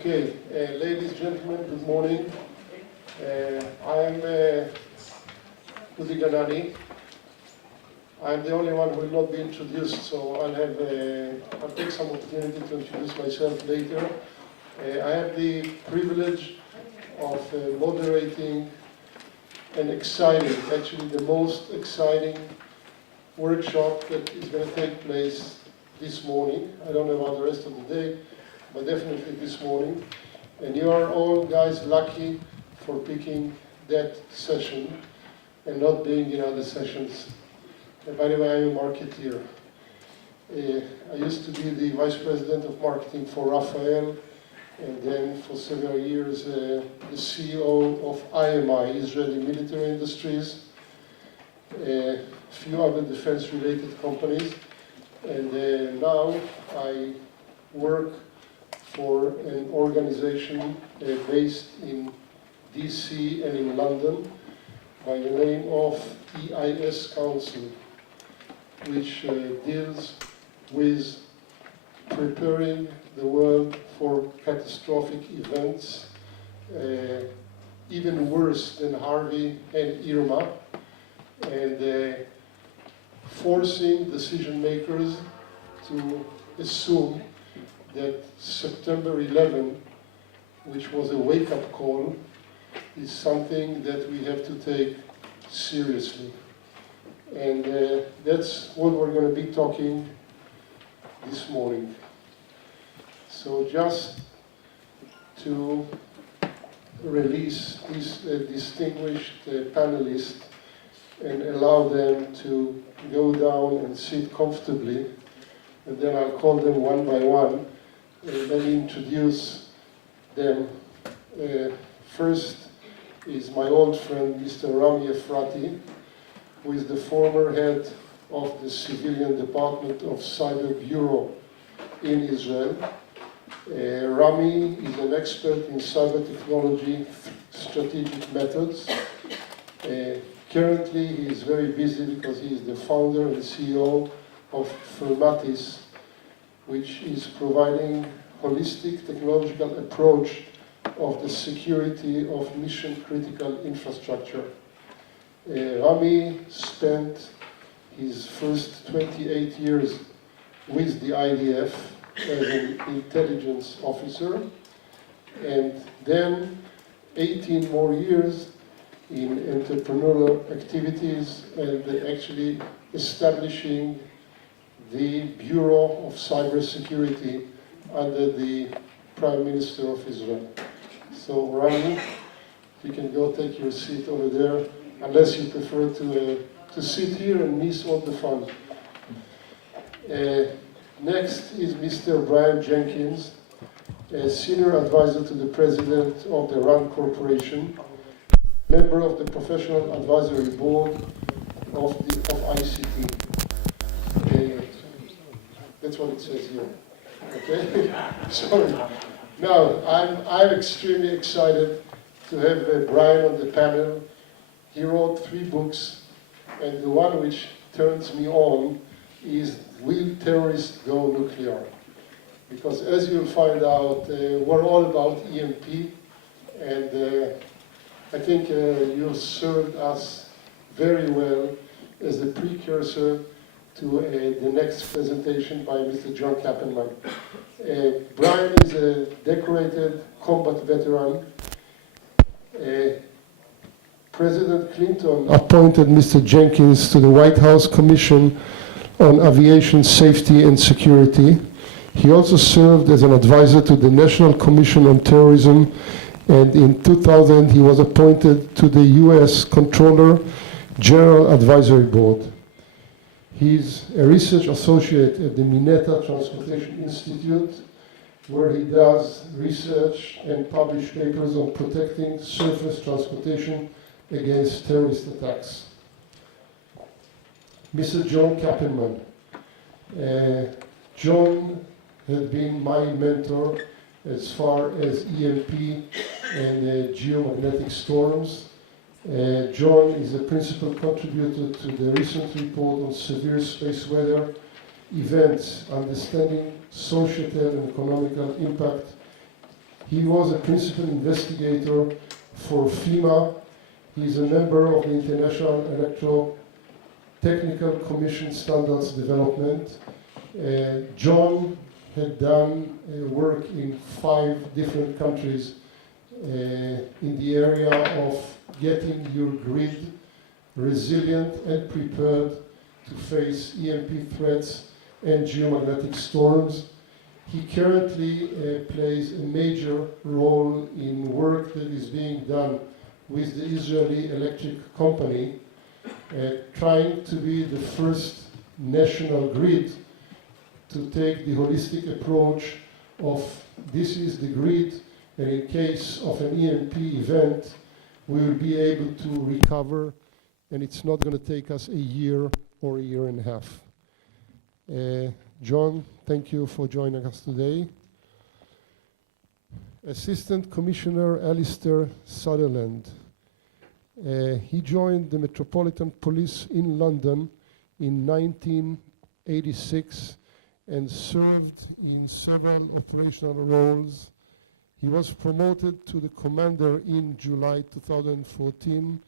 Okay, ladies and gentlemen, good morning. I'm Udi Ganani. I'm the only one who will not be introduced, so I'll take some opportunity to introduce myself later. I have the privilege of moderating an exciting, actually the most exciting workshop that is going to take place this morning. I don't know about the rest of the day, but definitely this morning. And you are all guys lucky for picking that session and not being in other sessions. And by the way, I'm a marketeer. I used to be the vice president of marketing for Rafael, and then for several years the CEO of IMI, Israeli Military Industries, a few other defense-related companies, and now I work for an organization based in DC and in London by the name of EIS Council, which deals with preparing the world for catastrophic events, even worse than Harvey and Irma, and forcing decision makers to assume that September 11, which was a wake-up call, is something that we have to take seriously. And that's what we're going to be talking this morning. So just to release these distinguished panelists and allow them to go down and sit comfortably, and then I'll call them one by one. Let me introduce them. First is my old friend, Mr. Rami Efrati, who is the former head of the Civilian Department of Cyber Bureau in Israel. Rami is an expert in cyber technology strategic methods. Currently, he is very busy because he is the founder and CEO of Firmatis, which is providing holistic technological approach of the security of mission-critical infrastructure. Rami spent his first 28 years with the IDF as an intelligence officer, and then 18 more years in entrepreneurial activities and actually establishing the Bureau of Cybersecurity under the Prime Minister of Israel. So, Rami, you can go take your seat over there, unless you prefer to sit here and miss all the fun. Next is Mr. Brian Jenkins, a senior advisor to the president of the RAND Corporation, member of the Professional Advisory Board of ICT. That's what it says here. Okay? Sorry. Now, I'm extremely excited to have Brian on the panel. He wrote 3 books, and the one which turns me on is Will Terrorists Go Nuclear? Because as you'll find out, we're all about EMP, and I think you served us very well as a precursor to the next presentation by Mr. John Kappelman. Brian is a decorated combat veteran. President Clinton appointed Mr. Jenkins to the White House Commission on Aviation Safety and Security. He also served as an advisor to the National Commission on Terrorism, and in 2000 he was appointed to the U.S. Comptroller General Advisory Board. He's a research associate at the Mineta Transportation Institute, where he does research and publish papers on protecting surface transportation against terrorist attacks. Mr. John Kappelman. John had been my mentor as far as EMP and geomagnetic storms. John is a principal contributor to the recent report on severe space weather events, understanding societal and economical impact He was a principal investigator for FEMA. He's a member of the International Electro-Technical Commission Standards Development. John had done work in 5 different countries in the area of getting your grid resilient and prepared to face EMP threats and geomagnetic storms. He currently plays a major role in work that is being done with the Israeli electric company, trying to be the first national grid to take the holistic approach of this is the grid, and in case of an EMP event, we will be able to recover, and it's not going to take us a year or a year and a half. John, thank you for joining us today. Assistant Commissioner Alistair Sutherland. He joined the Metropolitan Police in London in 1986 and served in several operational roles. He was promoted to the commander in July 2014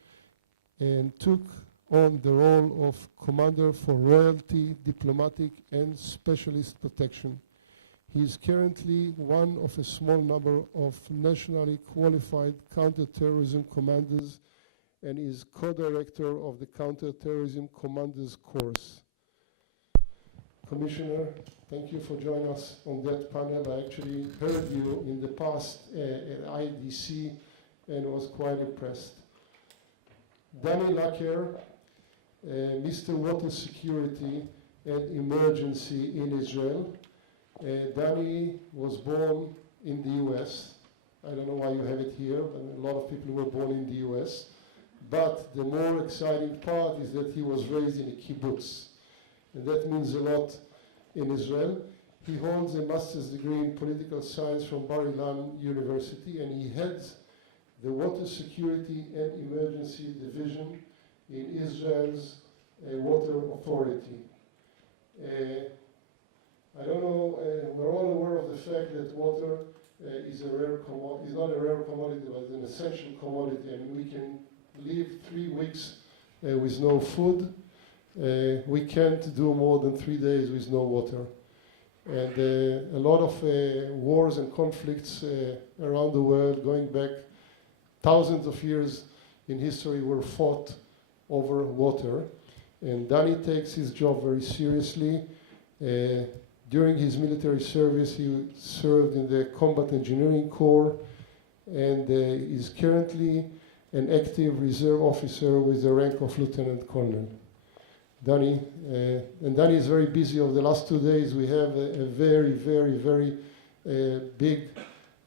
and took on the role of Commander for Royalty, Diplomatic and Specialist Protection. He is currently one of a small number of nationally qualified counter-terrorism commanders and is co-director of the Counter-Terrorism Commanders Course. Commissioner, thank you for joining us on that panel. I actually heard you in the past at IDC and was quite impressed. Danny Lacker, Mr. Water Security and Emergency in Israel. Danny was born in the US. I don't know why you have it here, and a lot of people were born in the US. But the more exciting part is that he was raised in a kibbutz. And that means a lot in Israel. He holds a master's degree in political science from Bar-Ilan University, and he heads the Water Security and Emergency Division in Israel's Water Authority. I don't know, we're all aware of the fact that water is a rare commodity, is not a rare commodity, but an essential commodity. I mean, we can live 3 weeks with no food. We can't do more than 3 days with no water. And a lot of wars and conflicts around the world, going back thousands of years in history, were fought over water. And Danny takes his job very seriously. During his military service, he served in the Combat Engineering Corps and is currently an active reserve officer with the rank of Lieutenant Colonel. Danny, and Danny is very busy. Over the last 2 days, we have a very, very, very big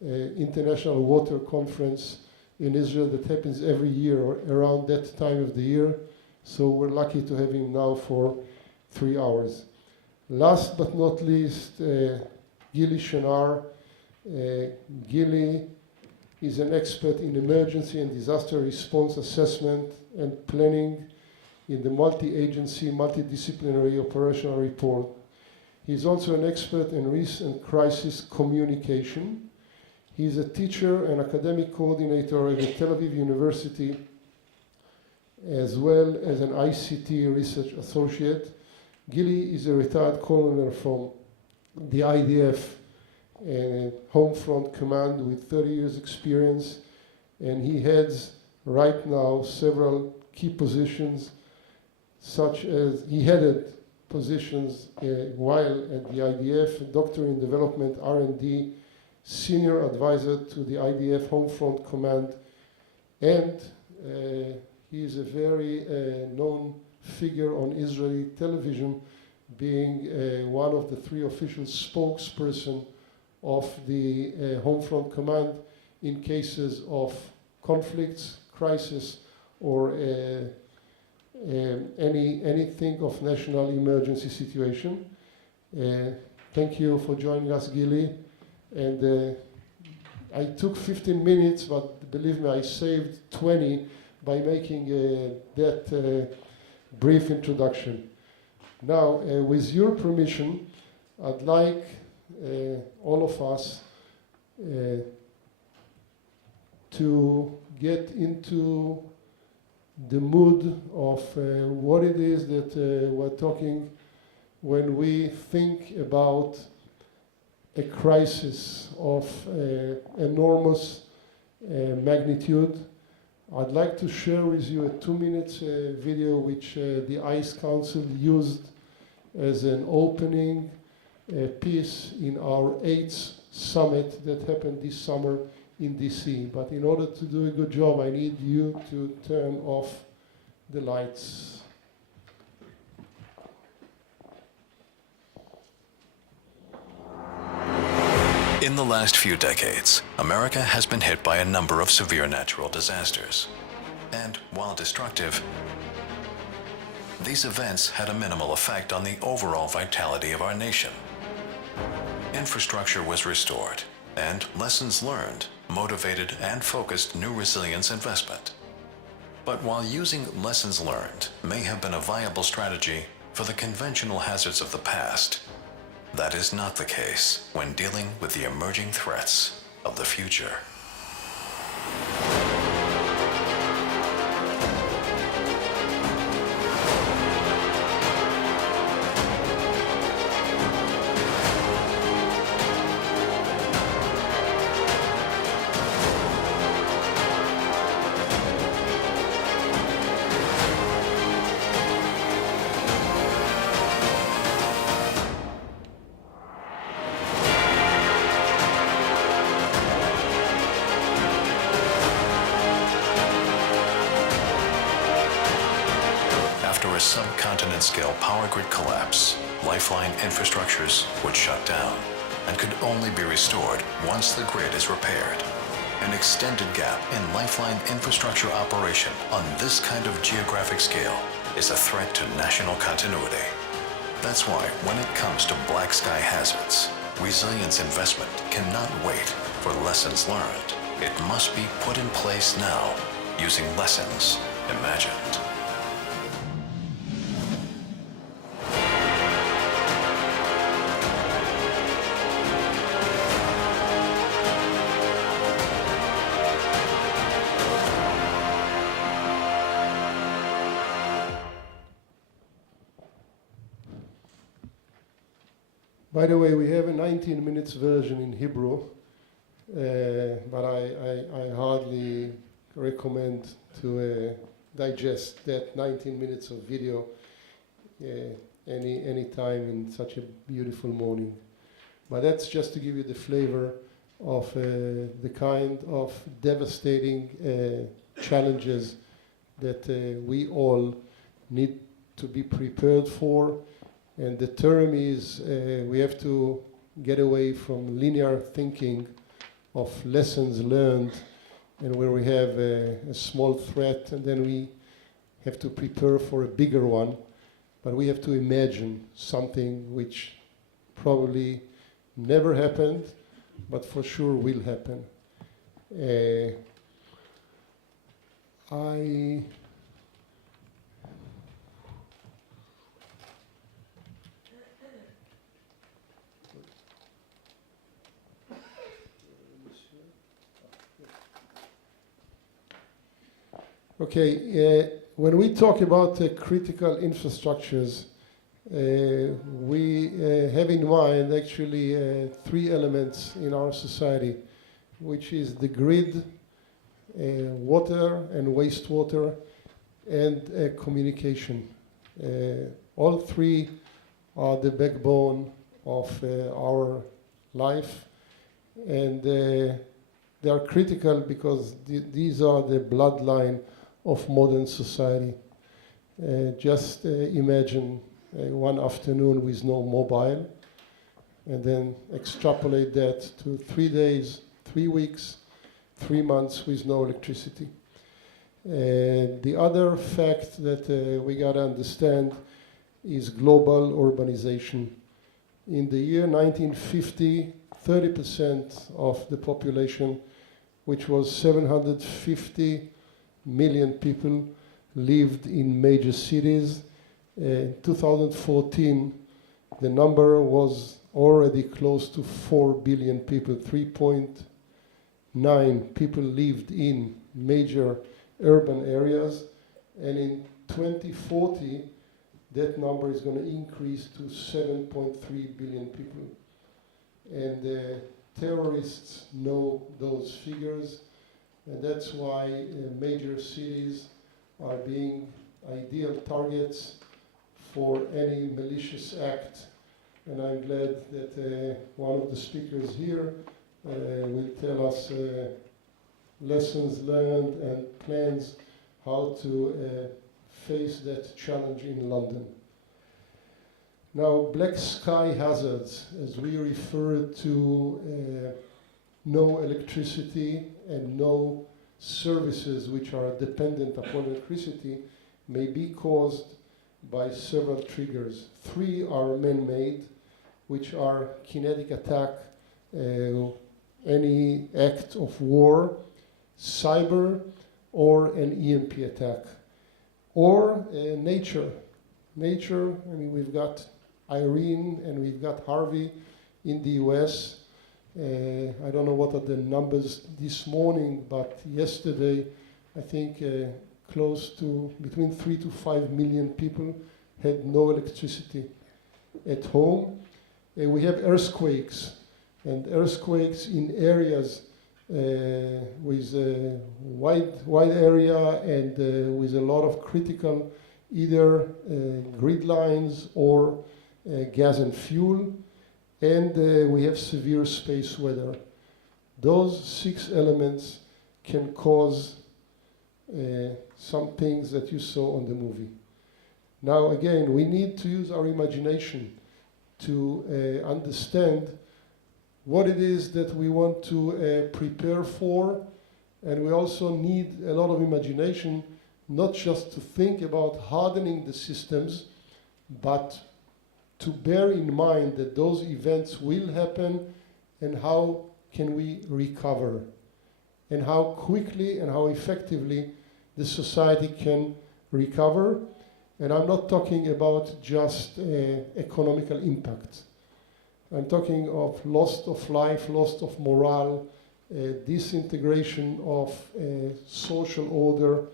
international water conference in Israel that happens every year or around that time of the year. So we're lucky to have him now for 3 hours. Last but not least, Gili Shenar. Gili is an expert in emergency and disaster response assessment and planning in the multi-agency, multidisciplinary operational report. He's also an expert in risk and crisis communication. He's a teacher and academic coordinator at the Tel Aviv University, as well as an ICT research associate. Gili is a retired colonel from the IDF and Home Front Command with 30 years experience, and he heads right now several key positions, such as he headed positions while at the IDF, Doctor in Development R&D, Senior Advisor to the IDF Home Front Command, and he is a very known figure on Israeli television, being one of the 3 official spokespersons of the Home Front Command in cases of conflicts, crisis, or anything of national emergency situation. Thank you for joining us, Gili. And I took 15 minutes, but believe me, I saved 20 by making that brief introduction. Now, with your permission, I'd like all of us to get into the mood of what it is that we're talking when we think about a crisis of enormous magnitude. I'd like to share with you a 2-minute video which the ICE Council used as an opening piece in our 8th summit that happened this summer in DC. But in order to do a good job, I need you to turn off the lights. In the last few decades, America has been hit by a number of severe natural disasters. And while destructive, these events had a minimal effect on the overall vitality of our nation. Infrastructure was restored, and lessons learned motivated and focused new resilience investment. But while using lessons learned may have been a viable strategy for the conventional hazards of the past, that is not the case when dealing with the emerging threats of the future. After a subcontinent-scale power grid collapse, lifeline infrastructures would shut down and could only be restored once the grid is repaired. An extended gap in lifeline infrastructure operation on this kind of geographic scale is a threat to national continuity. That's why when it comes to black sky hazards, resilience investment cannot wait for lessons learned. It must be put in place now using lessons imagined. By the way, we have a 19 minutes version in Hebrew, but I hardly recommend to digest that 19 minutes of video any time in such a beautiful morning. But that's just to give you the flavor of the kind of devastating challenges that we all need to be prepared for. And the term is we have to get away from linear thinking of lessons learned, and where we have a small threat and then we have to prepare for a bigger one. But we have to imagine something which probably never happened, but for sure will happen. Okay, when we talk about critical infrastructures, we have in mind actually 3 elements in our society, which is the grid, water and wastewater, and communication. All 3 are the backbone of our life, and they are critical because these are the bloodline of modern society. Just imagine one afternoon with no mobile, and then extrapolate that to 3 days, 3 weeks, 3 months with no electricity. The other fact that we got to understand is global urbanization. In the year 1950, 30% of the population, which was 750 million people, lived in major cities. In 2014, the number was already close to 4 billion people, people lived in major urban areas, and in 2040, that number is going to increase to 7.3 billion people. And terrorists know those figures, and that's why major cities are being ideal targets for any malicious act. And I'm glad that one of the speakers here will tell us lessons learned and plans how to face that challenge in London. Now, black sky hazards, as we refer to no electricity and no services which are dependent upon electricity, may be caused by several triggers. 3 are man-made, which are kinetic attack, any act of war, cyber, or an EMP attack. Or nature. Nature, I mean, we've got Irene and we've got Harvey in the US. I don't know what are the numbers this morning, but yesterday, I think close to between 3 to 5 million people had no electricity at home. We have earthquakes, and earthquakes in areas with a wide area and with a lot of critical either grid lines or gas and fuel, and we have severe space weather. Those 6 elements can cause some things that you saw on the movie. Now again, we need to use our imagination to understand what it is that we want to prepare for, and we also need a lot of imagination, not just to think about hardening the systems, but to bear in mind that those events will happen and how can we recover, and how quickly and how effectively the society can recover. And I'm not talking about just economical impact. I'm talking of loss of life, loss of morale, disintegration of social order,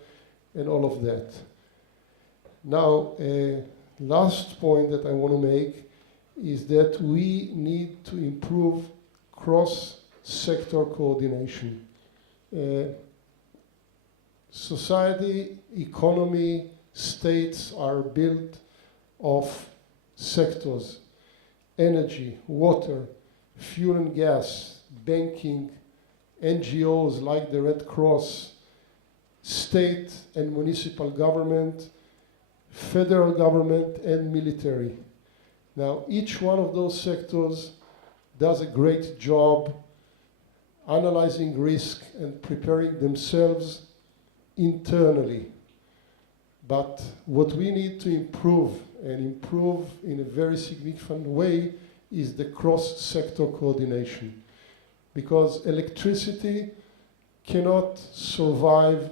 and all of that. Now, last point that I want to make is that we need to improve cross-sector coordination. Society, economy, states are built of sectors: energy, water, fuel and gas, banking, NGOs like the Red Cross, state and municipal government, federal government, and military. Now, each one of those sectors does a great job analyzing risk and preparing themselves internally. But what we need to improve, and improve in a very significant way, is the cross-sector coordination. Because electricity cannot survive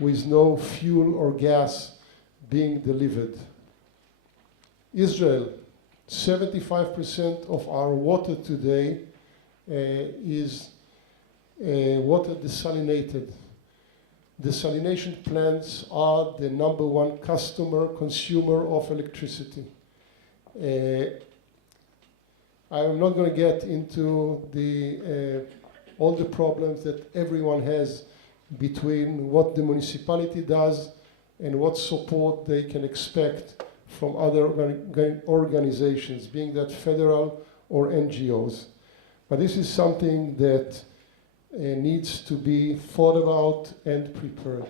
with no fuel or gas being delivered. Israel, 75% of our water today is water desalinated. Desalination plants are the #1 consumer of electricity. I'm not going to get into all the problems that everyone has between what the municipality does and what support they can expect from other organizations, being that federal or NGOs. But this is something that needs to be thought about and prepared.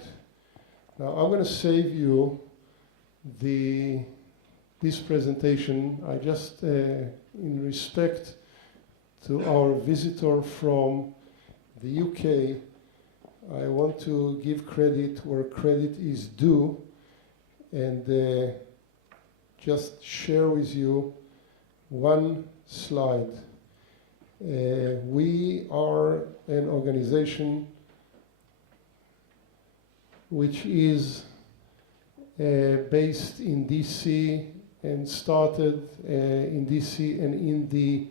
Now, I'm going to save you this presentation. I just, in respect to our visitor from the UK, I want to give credit where credit is due, and just share with you one slide. We are an organization which is based in DC and started in DC and in the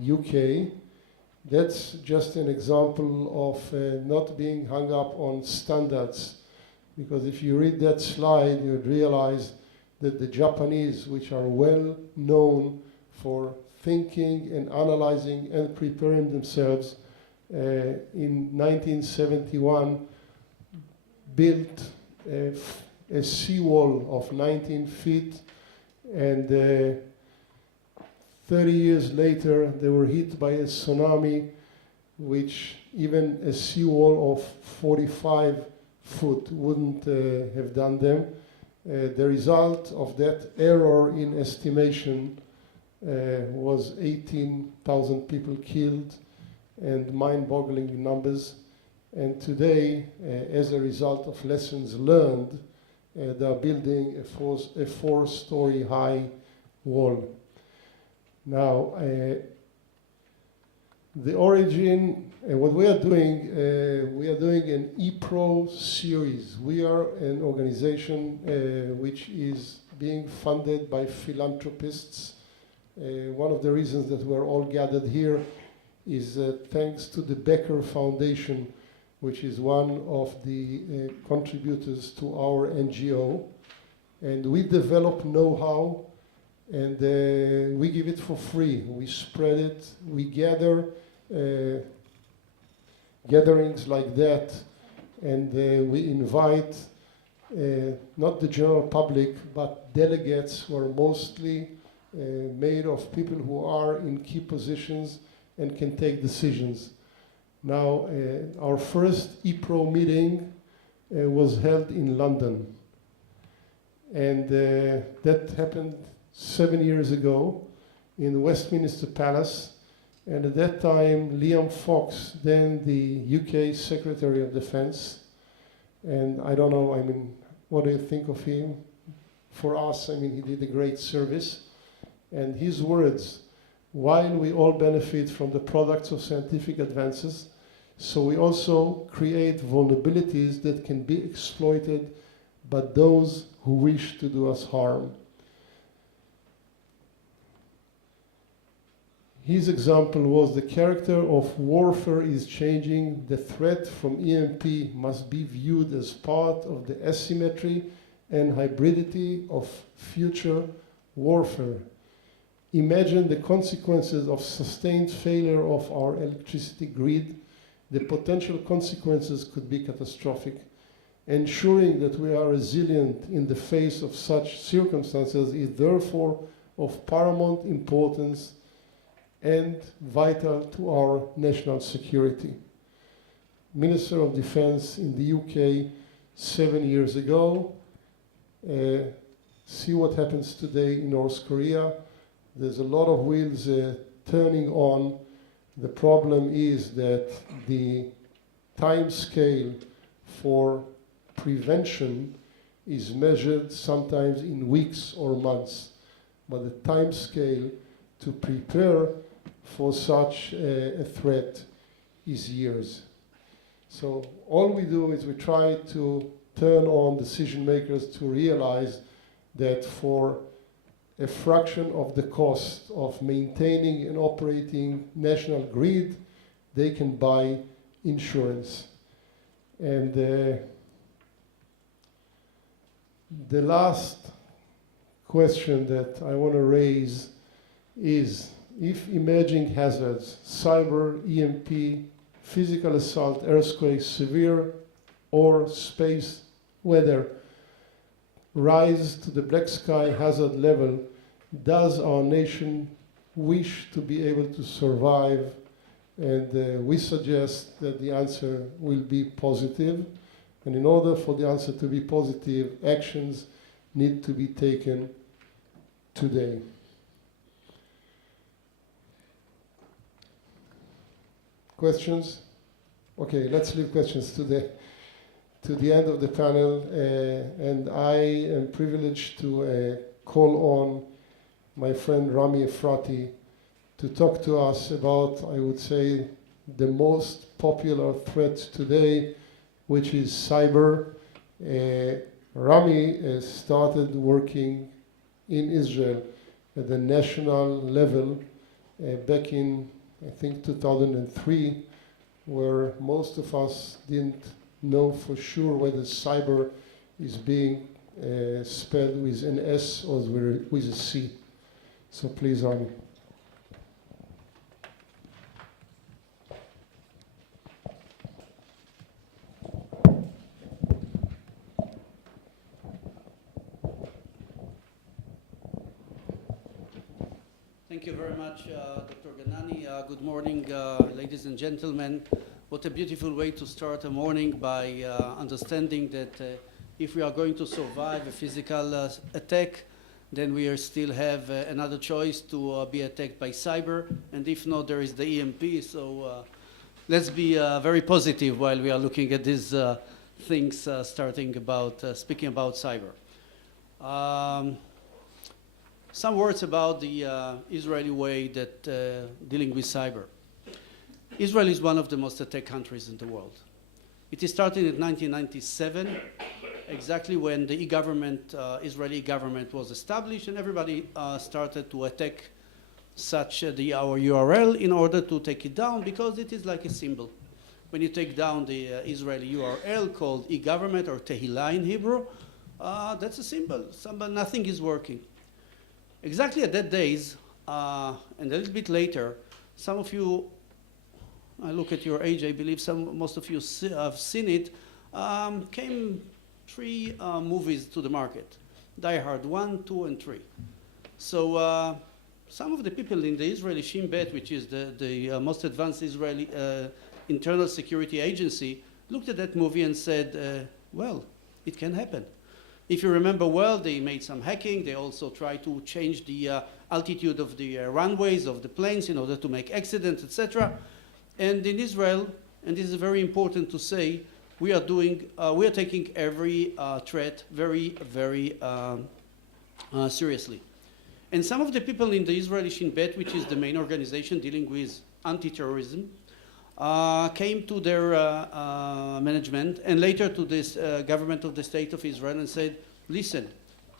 UK. That's just an example of not being hung up on standards, because if you read that slide, you'd realize that the Japanese, which are well known for thinking and analyzing and preparing themselves, in 1971 built a seawall of 19 feet, and 30 years later they were hit by a tsunami, which even a seawall of 45 foot wouldn't have done them. The result of that error in estimation was 18,000 people killed and mind-boggling numbers. And today, as a result of lessons learned, they are building a four-story high wall. Now, the origin, what we are doing an ePro series. We are an organization which is being funded by philanthropists. One of the reasons that we're all gathered here is thanks to the Becker Foundation, which is one of the contributors to our NGO. And we develop know-how, and we give it for free. We spread it. We gather gatherings like that, and we invite not the general public, but delegates who are mostly made of people who are in key positions and can take decisions. Now, our first ePro meeting was held in London, and that happened 7 years ago in Westminster Palace. And at that time, Liam Fox, then the UK Secretary of Defense, and I don't know, I mean, what do you think of him? For us, I mean, he did a great service. And his words, while we all benefit from the products of scientific advances, so we also create vulnerabilities that can be exploited by those who wish to do us harm. His example was the character of warfare is changing. The threat from EMP must be viewed as part of the asymmetry and hybridity of future warfare. Imagine the consequences of sustained failure of our electricity grid. The potential consequences could be catastrophic. Ensuring that we are resilient in the face of such circumstances is therefore of paramount importance and vital to our national security. Minister of Defense in the UK 7 years ago. See what happens today in North Korea. There's a lot of wheels turning on. The problem is that the time scale for prevention is measured sometimes in weeks or months, but the time scale to prepare for such a threat is years. So all we do is we try to turn on decision makers to realize that for a fraction of the cost of maintaining and operating national grid, they can buy insurance. And the last question that I want to raise is, if emerging hazards, cyber, EMP, physical assault, earthquakes, severe or space weather rise to the black sky hazard level, does our nation wish to be able to survive? And we suggest that the answer will be positive. And in order for the answer to be positive, actions need to be taken today. Questions? Okay, let's leave questions to the end of the panel. And I am privileged to call on my friend Rami Efrati to talk to us about, I would say, the most popular threat today, which is cyber. Rami started working in Israel at the national level back in I think 2003, where most of us didn't know for sure whether cyber is being spelled with an S or with a C. So please, Army. Thank you very much, Dr. Ganani. Good morning, ladies and gentlemen. What a beautiful way to start a morning by understanding that if we are going to survive a physical attack, then we still have another choice to be attacked by cyber, and if not, there is the EMP. So let's be very positive while we are looking at these things, speaking about cyber. Some words about the Israeli way that dealing with cyber. Israel is one of the most attacked countries in the world. It started in 1997, exactly when the Israeli government was established, and everybody started to attack our URL in order to take it down, because it is like a symbol. When you take down the Israeli URL called e-government or Tehillah in Hebrew, that's a symbol. Nothing is working. Exactly at that days, and a little bit later, some of you, I look at your age, I believe most of you have seen it, came 3 movies to the market. Die Hard 1, 2, and 3. So some of the people in the Israeli Shin Bet, which is the most advanced Israeli internal security agency, looked at that movie and said, well, it can happen. If you remember well, they made some hacking. They also tried to change the altitude of the runways of the planes in order to make accidents, etc. And in Israel, and this is very important to say, we are taking every threat very, very seriously. And some of the people in the Israeli Shin Bet, which is the main organization dealing with anti-terrorism, came to their management and later to this government of the State of Israel and said, listen,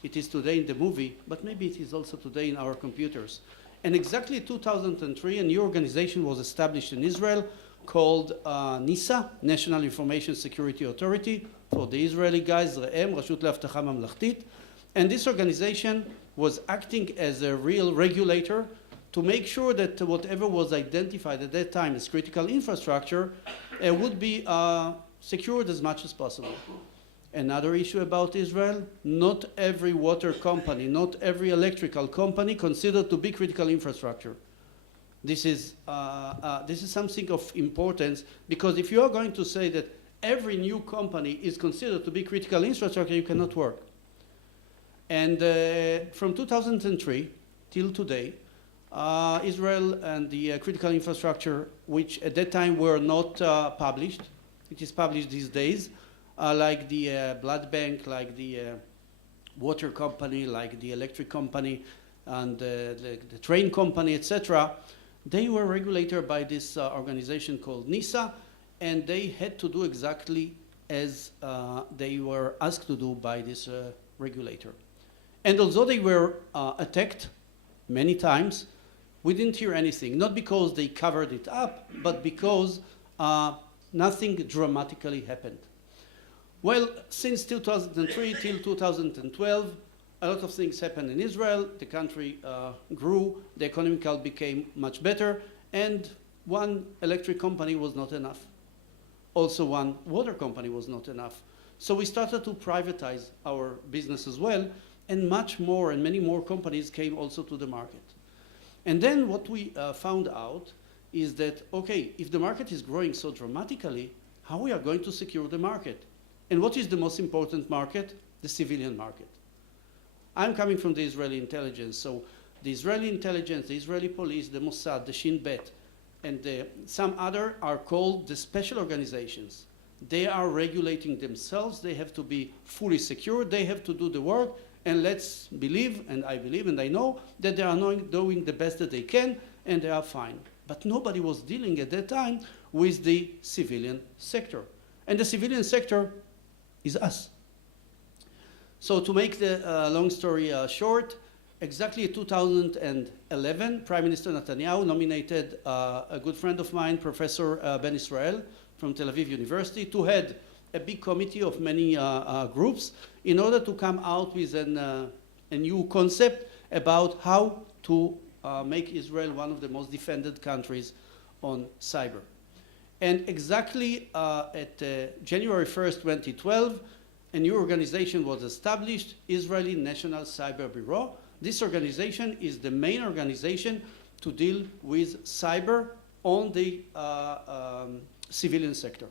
it is today in the movie, but maybe it is also today in our computers. And exactly in 2003, a new organization was established in Israel called NISA, National Information Security Authority, for the Israeli guys, REM, Rashut Le'Avtacha Mamlachtit. And this organization was acting as a real regulator to make sure that whatever was identified at that time as critical infrastructure would be secured as much as possible. Another issue about Israel, not every water company, not every electrical company considered to be critical infrastructure. This is something of importance, because if you are going to say that every new company is considered to be critical infrastructure, you cannot work. And from 2003 till today, Israel and the critical infrastructure, which at that time were not published, it is published these days, like the blood bank, like the water company, like the electric company, and the train company, etc. They were regulated by this organization called NISA, and they had to do exactly as they were asked to do by this regulator. And although they were attacked many times, we didn't hear anything, not because they covered it up, but because nothing dramatically happened. Well, since 2003 till 2012, a lot of things happened in Israel. The country grew, the economical became much better, and one electric company was not enough. Also, one water company was not enough. So we started to privatize our business as well, and much more and many more companies came also to the market. And then what we found out is that, okay, if the market is growing so dramatically, how we are going to secure the market? And what is the most important market? The civilian market. I'm coming from the Israeli intelligence, so the Israeli intelligence, the Israeli police, the Mossad, the Shin Bet, and some other are called the special organizations. They are regulating themselves. They have to be fully secure. They have to do the work. And let's believe, and I believe and I know, that they are doing the best that they can, and they are fine. But nobody was dealing at that time with the civilian sector. And the civilian sector is us. So to make the long story short, exactly in 2011, Prime Minister Netanyahu nominated a good friend of mine, Professor Ben Israel from Tel Aviv University, to head a big committee of many groups in order to come out with a new concept about how to make Israel one of the most defended countries on cyber. And exactly at January 1st, 2012, a new organization was established, Israeli National Cyber Bureau. This organization is the main organization to deal with cyber on the civilian sector.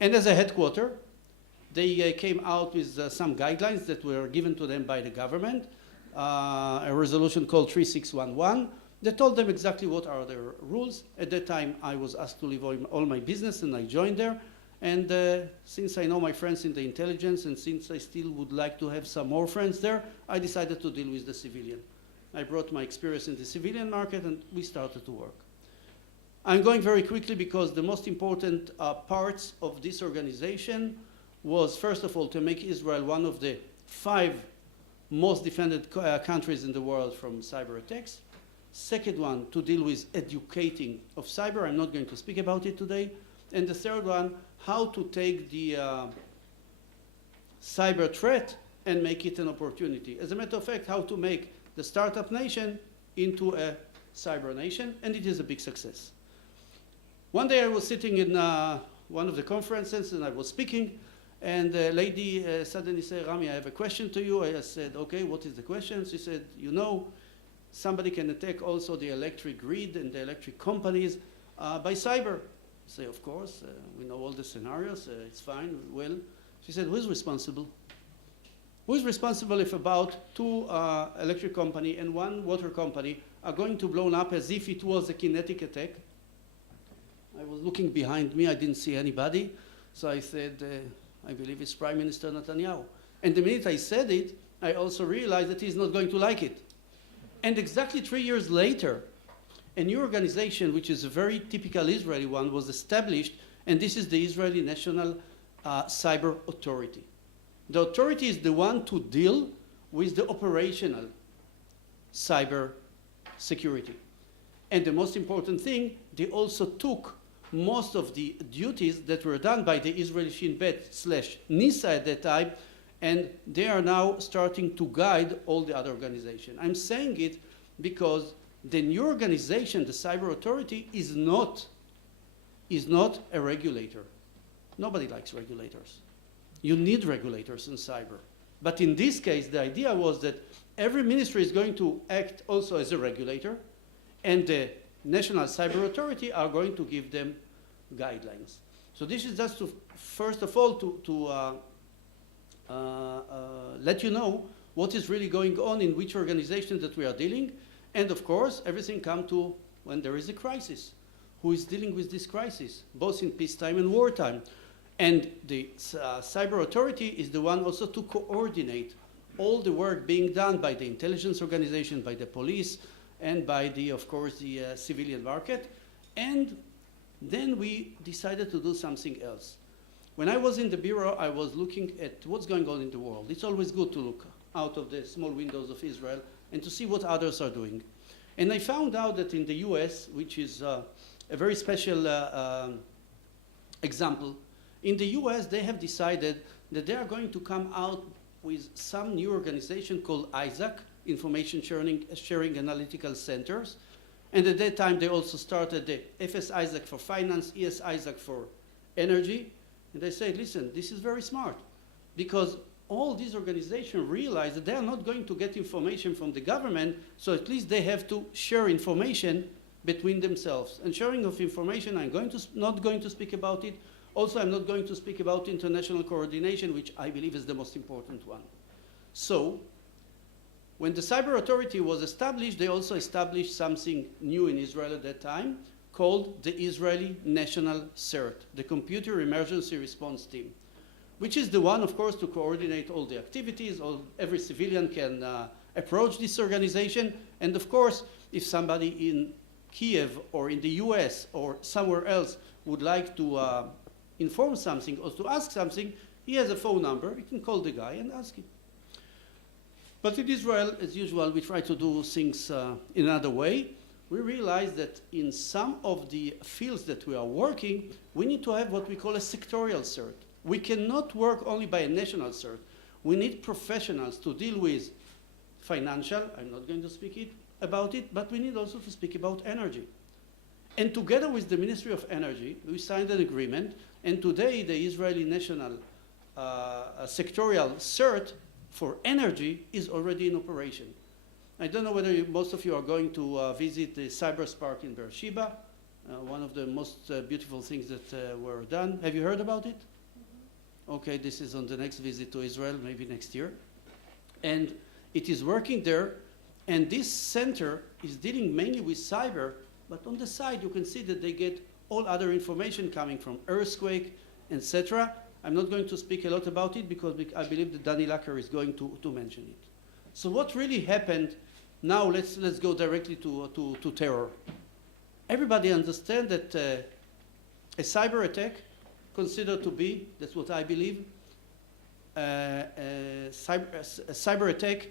And as a headquarter, they came out with some guidelines that were given to them by the government, a resolution called 3611. They told them exactly what are their rules. At that time, I was asked to leave all my business, and I joined there. And since I know my friends in the intelligence, and since I still would like to have some more friends there, I decided to deal with the civilian. I brought my experience in the civilian market, and we started to work. I'm going very quickly because the most important parts of this organization was, first of all, to make Israel one of the 5 most defended countries in the world from cyber attacks. Second one, to deal with educating of cyber. I'm not going to speak about it today. And the third one, how to take the cyber threat and make it an opportunity. As a matter of fact, how to make the startup nation into a cyber nation, and it is a big success. One day I was sitting in one of the conferences and I was speaking, and a lady suddenly said, Rami, I have a question to you. I said, okay, what is the question? She said, you know, somebody can attack also the electric grid and the electric companies by cyber. I say, of course, we know all the scenarios, it's fine, well. She said, who is responsible? Who is responsible if about 2 electric company and 1 water company are going to blow up as if it was a kinetic attack? I was looking behind me, I didn't see anybody. So I said, I believe it's Prime Minister Netanyahu. And the minute I said it, I also realized that he's not going to like it. And exactly 3 years later, a new organization, which is a very typical Israeli one, was established, and this is the Israeli National Cyber Authority. The authority is the one to deal with the operational cyber security. And the most important thing, they also took most of the duties that were done by the Israeli Shin Bet/NISA at that time, and they are now starting to guide all the other organizations. I'm saying it because the new organization, the Cyber Authority, is not a regulator. Nobody likes regulators. You need regulators in cyber. But in this case, the idea was that every ministry is going to act also as a regulator, and the National Cyber Authority are going to give them guidelines. So this is just to, first of all, to let you know what is really going on in which organization that we are dealing. And of course, everything comes to when there is a crisis. Who is dealing with this crisis, both in peacetime and wartime? And the Cyber Authority is the one also to coordinate all the work being done by the intelligence organization, by the police, and by the, of course, the civilian market. And then we decided to do something else. When I was in the bureau, I was looking at what's going on in the world. It's always good to look out of the small windows of Israel and to see what others are doing. And I found out that in the US, which is a very special example, in the US, they have decided that they are going to come out with some new organization called ISAC, Information Sharing Analytical Centers. And at that time, they also started the FS ISAC for finance, ES ISAC for energy. And they said, listen, this is very smart, because all these organizations realize that they are not going to get information from the government, so at least they have to share information between themselves. And sharing of information, I'm not going to speak about it. Also, I'm not going to speak about international coordination, which I believe is the most important one. So, when the Cyber Authority was established, they also established something new in Israel at that time, called the Israeli National CERT, the Computer Emergency Response Team, which is the one, of course, to coordinate all the activities. Every civilian can approach this organization. And of course, if somebody in Kiev or in the US or somewhere else would like to inform something or to ask something, he has a phone number. You can call the guy and ask him. But in Israel, as usual, we try to do things in another way. We realize that in some of the fields that we are working, we need to have what we call a sectorial cert. We cannot work only by a national cert. We need professionals to deal with financial, I'm not going to speak about it, but we need also to speak about energy. And together with the Ministry of Energy, we signed an agreement, and today the Israeli national sectorial cert for energy is already in operation. I don't know whether most of you are going to visit the Cyberspark in Beersheba, one of the most beautiful things that were done. Have you heard about it? Okay, this is on the next visit to Israel, maybe next year. And it is working there, and this center is dealing mainly with cyber, but on the side you can see that they get all other information coming from earthquake, etc. I'm not going to speak a lot about it because I believe that Danny Lacker is going to mention it. So what really happened, now let's go directly to terror. Everybody understands that a cyber attack considered to be, that's what I believe, a cyber attack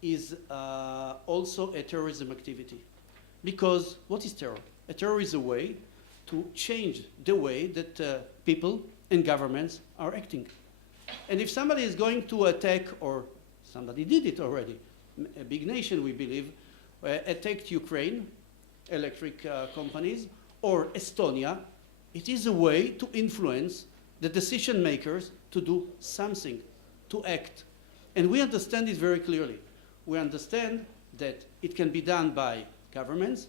is also a terrorism activity. Because what is terror? A terror is a way to change the way that people and governments are acting. And if somebody is going to attack, or somebody did it already, a big nation, we believe, attacked Ukraine, electric companies, or Estonia, it is a way to influence the decision makers to do something, to act. And we understand it very clearly. We understand that it can be done by governments.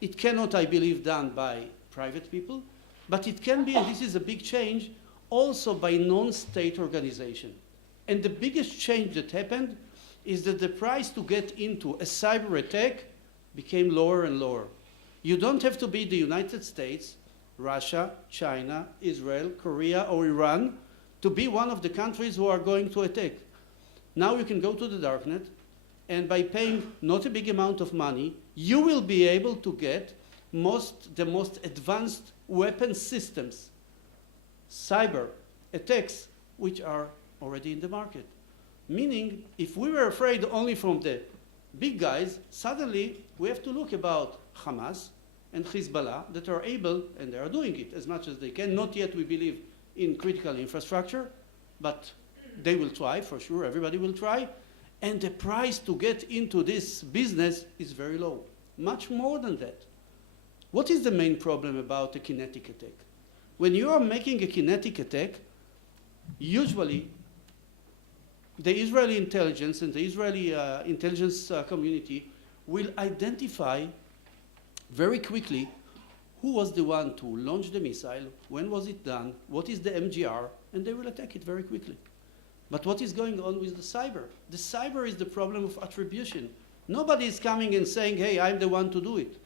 It cannot, I believe, done by private people, but it can be, and this is a big change, also by non-state organization. And the biggest change that happened is that the price to get into a cyber attack became lower and lower. You don't have to be the United States, Russia, China, Israel, Korea, or Iran to be one of the countries who are going to attack. Now you can go to the darknet, and by paying not a big amount of money, you will be able to get the most advanced weapon systems, cyber attacks, which are already in the market. Meaning, if we were afraid only from the big guys, suddenly we have to look about Hamas and Hezbollah that are able, and they are doing it as much as they can. Not yet, we believe, in critical infrastructure, but they will try, for sure, everybody will try. And the price to get into this business is very low, much more than that. What is the main problem about a kinetic attack? When you are making a kinetic attack, usually the Israeli intelligence and the Israeli intelligence community will identify very quickly who was the one to launch the missile, when was it done, what is the MGR, and they will attack it very quickly. But what is going on with the cyber? The cyber is the problem of attribution. Nobody is coming and saying, hey, I'm the one to do it.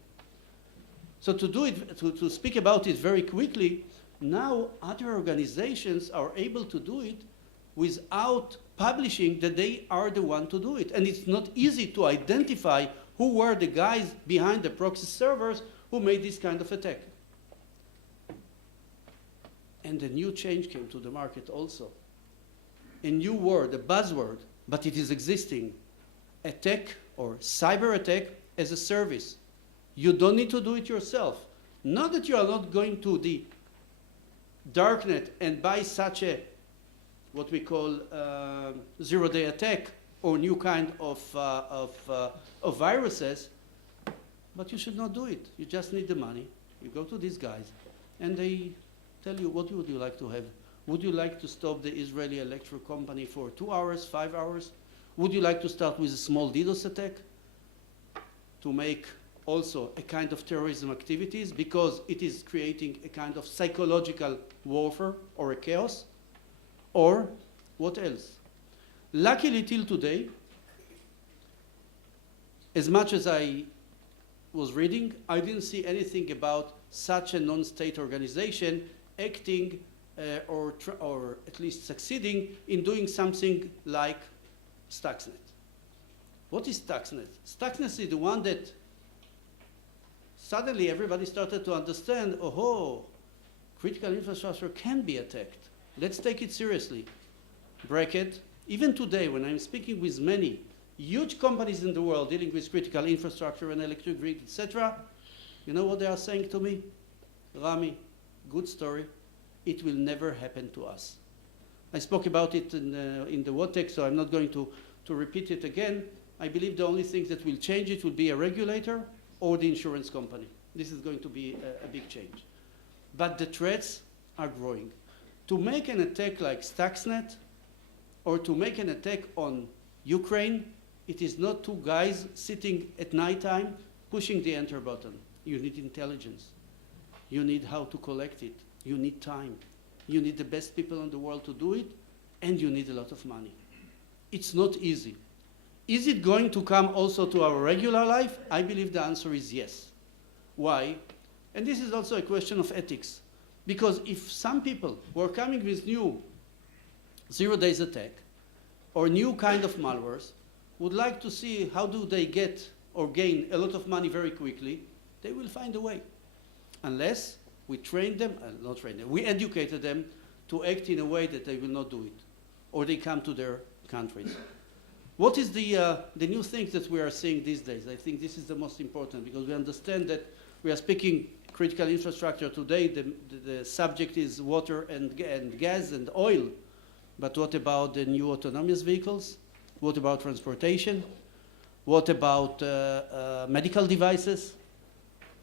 So to do it, to speak about it very quickly, now other organizations are able to do it without publishing that they are the one to do it. And it's not easy to identify who were the guys behind the proxy servers who made this kind of attack. And a new change came to the market also. A new word, a buzzword, but it is existing. Attack or cyber attack as a service. You don't need to do it yourself. Not that you are not going to the darknet and buy such a, what we call zero-day attack or new kind of viruses, but you should not do it. You just need the money. You go to these guys, and they tell you, what would you like to have? Would you like to stop the Israeli electric company for 2 hours, 5 hours? Would you like to start with a small DDoS attack to make also a kind of terrorism activities because it is creating a kind of psychological warfare or a chaos? Or what else? Luckily, till today, as much as I was reading, I didn't see anything about such a non-state organization acting or at least succeeding in doing something like Stuxnet. What is Stuxnet? Stuxnet is the one that suddenly everybody started to understand, oh, critical infrastructure can be attacked. Let's take it seriously. Bracket. Even today, when I'm speaking with many huge companies in the world dealing with critical infrastructure and electric grid, etc., you know what they are saying to me? Rami, good story. It will never happen to us. I spoke about it in the WOTEC, so I'm not going to repeat it again. I believe the only thing that will change it will be a regulator or the insurance company. This is going to be a big change. But the threats are growing. To make an attack like Stuxnet or to make an attack on Ukraine, it is not two guys sitting at nighttime pushing the enter button. You need intelligence. You need how to collect it. You need time. You need the best people in the world to do it, and you need a lot of money. It's not easy. Is it going to come also to our regular life? I believe the answer is yes. Why? And this is also a question of ethics. Because if some people were coming with new zero-days attack or new kind of malwares, would like to see how do they get or gain a lot of money very quickly, they will find a way. Unless we train them, not train them, we educated them to act in a way that they will not do it, or they come to their countries. What is the new things that we are seeing these days? I think this is the most important, because we understand that we are speaking critical infrastructure today. The subject is water and gas and oil. But what about the new autonomous vehicles? What about transportation? What about medical devices?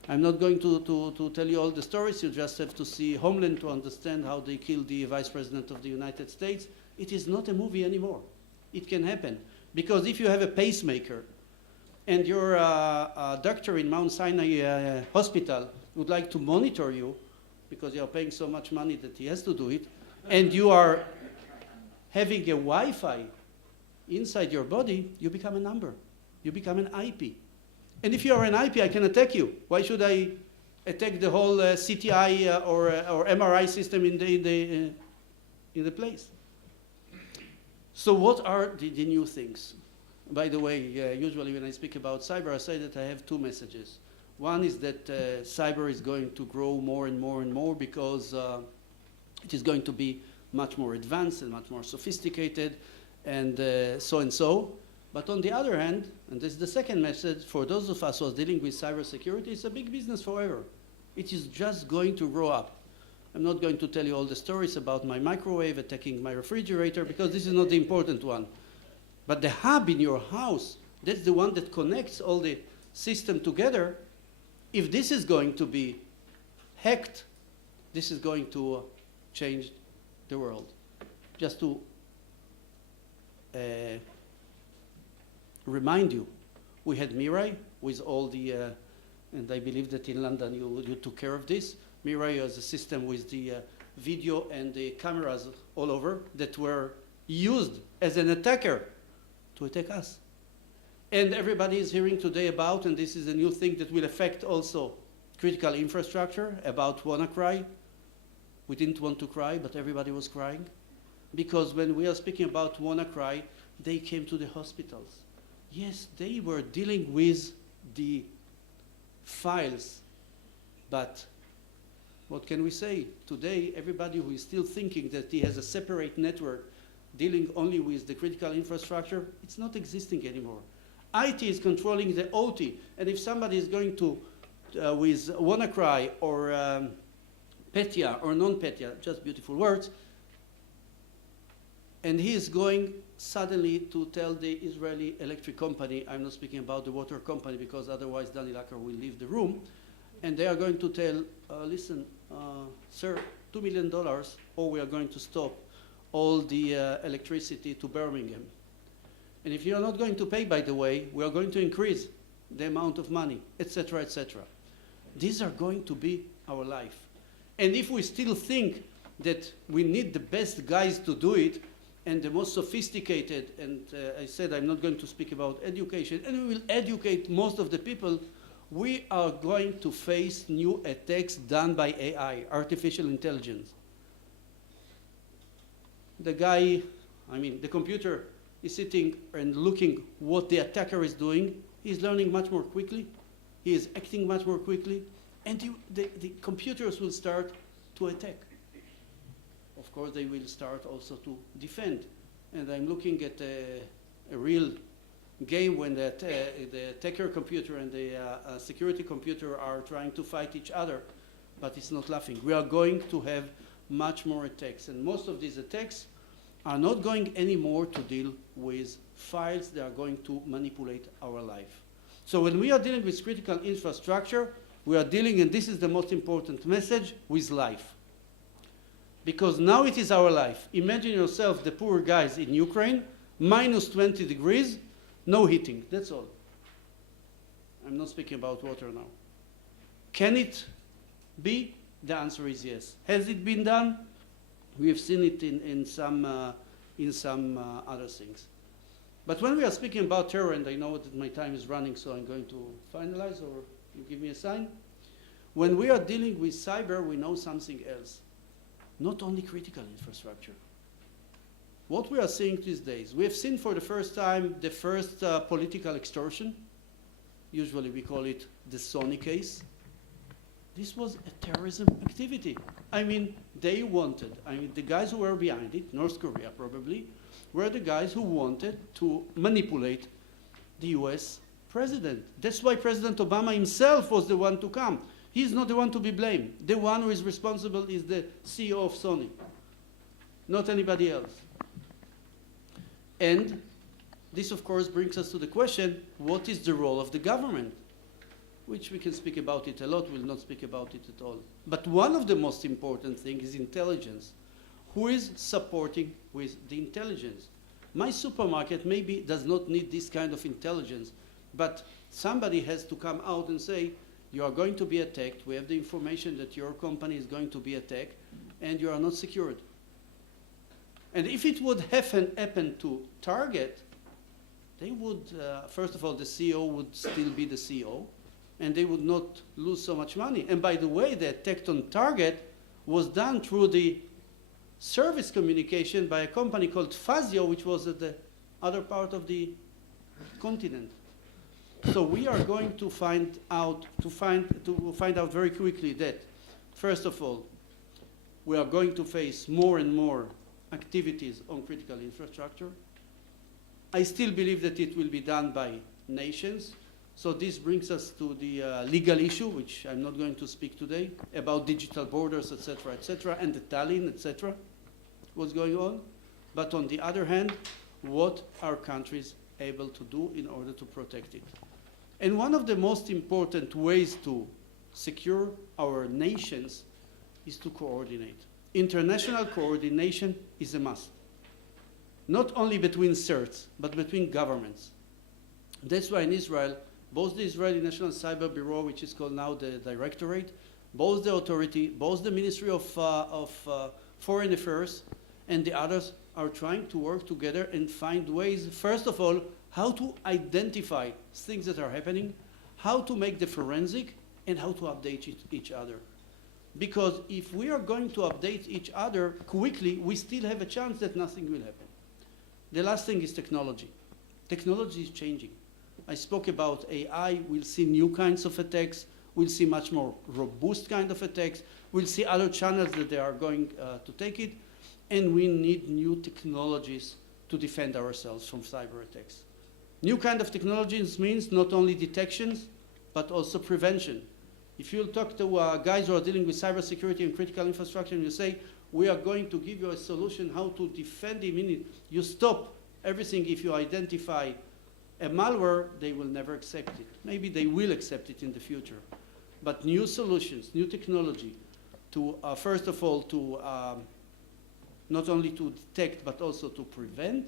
I'm not going to tell you all the stories. You just have to see Homeland to understand how they killed the Vice President of the United States. It is not a movie anymore. It can happen. Because if you have a pacemaker and your doctor in Mount Sinai Hospital would like to monitor you because you are paying so much money that he has to do it, and you are having a Wi-Fi inside your body, you become a number. You become an IP. And if you are an IP, I can attack you. Why should I attack the whole CTI or MRI system in the place? So what are the new things? By the way, usually when I speak about cyber, I say that I have two messages. One is that cyber is going to grow more and more and more because it is going to be much more advanced and much more sophisticated and so. But on the other hand, and this is the second message, for those of us who are dealing with cybersecurity, it's a big business forever. It is just going to grow up. I'm not going to tell you all the stories about my microwave attacking my refrigerator because this is not the important one. But the hub in your house, that's the one that connects all the system together. If this is going to be hacked, this is going to change the world. Just to remind you, we had Mirai with all the, and I believe that in London you took care of this. Mirai is a system with the video and the cameras all over that were used as an attacker to attack us. And everybody is hearing today about, and this is a new thing that will affect also critical infrastructure, about WannaCry. We didn't want to cry, but everybody was crying. Because when we are speaking about WannaCry, they came to the hospitals. Yes, they were dealing with the files, but what can we say? Today, everybody who is still thinking that he has a separate network dealing only with the critical infrastructure, it's not existing anymore. IT is controlling the OT, and if somebody is going to, with WannaCry or Petya or non-Petya, just beautiful words, and he is going suddenly to tell the Israeli electric company, I'm not speaking about the water company because otherwise Dani Lacker will leave the room, and they are going to tell, listen, sir, $2 million or we are going to stop all the electricity to Birmingham. And if you're not going to pay, by the way, we are going to increase the amount of money, etc., etc. These are going to be our life. And if we still think that we need the best guys to do it, and the most sophisticated, and I said I'm not going to speak about education, and we will educate most of the people, we are going to face new attacks done by AI, artificial intelligence. The guy, the computer is sitting and looking what the attacker is doing. He's learning much more quickly. He is acting much more quickly. And the computers will start to attack. Of course, they will start also to defend. And I'm looking at a real game when the attacker computer and the security computer are trying to fight each other, but it's not laughing. We are going to have much more attacks, and most of these attacks are not going anymore to deal with files. They are going to manipulate our life. So when we are dealing with critical infrastructure, we are dealing, and this is the most important message, with life. Because now it is our life. Imagine yourself, the poor guys in Ukraine, minus 20 degrees, no heating, that's all. I'm not speaking about water now. Can it be? The answer is yes. Has it been done? We have seen it in some other things. But when we are speaking about terror, and I know that my time is running, so I'm going to finalize, or you give me a sign. When we are dealing with cyber, we know something else. Not only critical infrastructure. What we are seeing these days, we have seen for the first time the first political extortion. Usually we call it the Sony case. This was a terrorism activity. I mean, they wanted, the guys who were behind it, North Korea probably, were the guys who wanted to manipulate the US president. That's why President Obama himself was the one to come. He's not the one to be blamed. The one who is responsible is the CEO of Sony, not anybody else. And this, of course, brings us to the question, what is the role of the government? Which we can speak about it a lot, we'll not speak about it at all. But one of the most important things is intelligence. Who is supporting with the intelligence? My supermarket maybe does not need this kind of intelligence, but somebody has to come out and say, you are going to be attacked, we have the information that your company is going to be attacked, and you are not secured. And if it would happen to Target, they would, first of all, the CEO would still be the CEO, and they would not lose so much money. And by the way, the attack on Target was done through the service communication by a company called Fazio, which was at the other part of the continent. So we are going to find out very quickly that, first of all, we are going to face more and more activities on critical infrastructure. I still believe that it will be done by nations. So this brings us to the legal issue, which I'm not going to speak today, about digital borders, et cetera, and the Tallinn, et cetera, what's going on. But on the other hand, what are countries able to do in order to protect it? And one of the most important ways to secure our nations is to coordinate. International coordination is a must. Not only between CERTs, but between governments. That's why in Israel, both the Israeli National Cyber Bureau, which is called now the Directorate, both the authority, both the Ministry of Foreign Affairs, and the others are trying to work together and find ways, first of all, how to identify things that are happening, how to make the forensic, and how to update each other. Because if we are going to update each other quickly, we still have a chance that nothing will happen. The last thing is technology. Technology is changing. I spoke about AI. We'll see new kinds of attacks. We'll see much more robust kind of attacks. We'll see other channels that they are going to take it. And we need new technologies to defend ourselves from cyber attacks. New kind of technologies means not only detections, but also prevention. If you talk to guys who are dealing with cybersecurity and critical infrastructure, and you say, we are going to give you a solution how to defend it, you stop everything if you identify a malware, they will never accept it. Maybe they will accept it in the future. But new solutions, new technology, to first of all, to not only to detect, but also to prevent.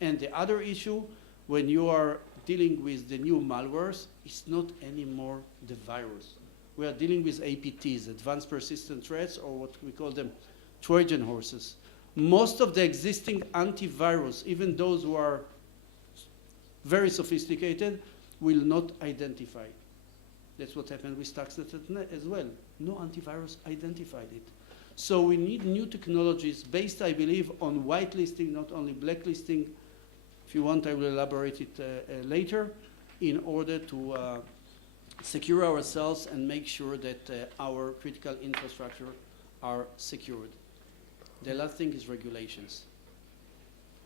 And the other issue, when you are dealing with the new malwares, it's not anymore the virus. We are dealing with APTs, Advanced Persistent Threats, or what we call them Trojan horses. Most of the existing antivirus, even those who are very sophisticated, will not identify. That's what happened with Stuxnet as well. No antivirus identified it. So we need new technologies based, I believe, on whitelisting, not only blacklisting. If you want, I will elaborate it later, in order to secure ourselves and make sure that our critical infrastructure are secured. The last thing is regulations.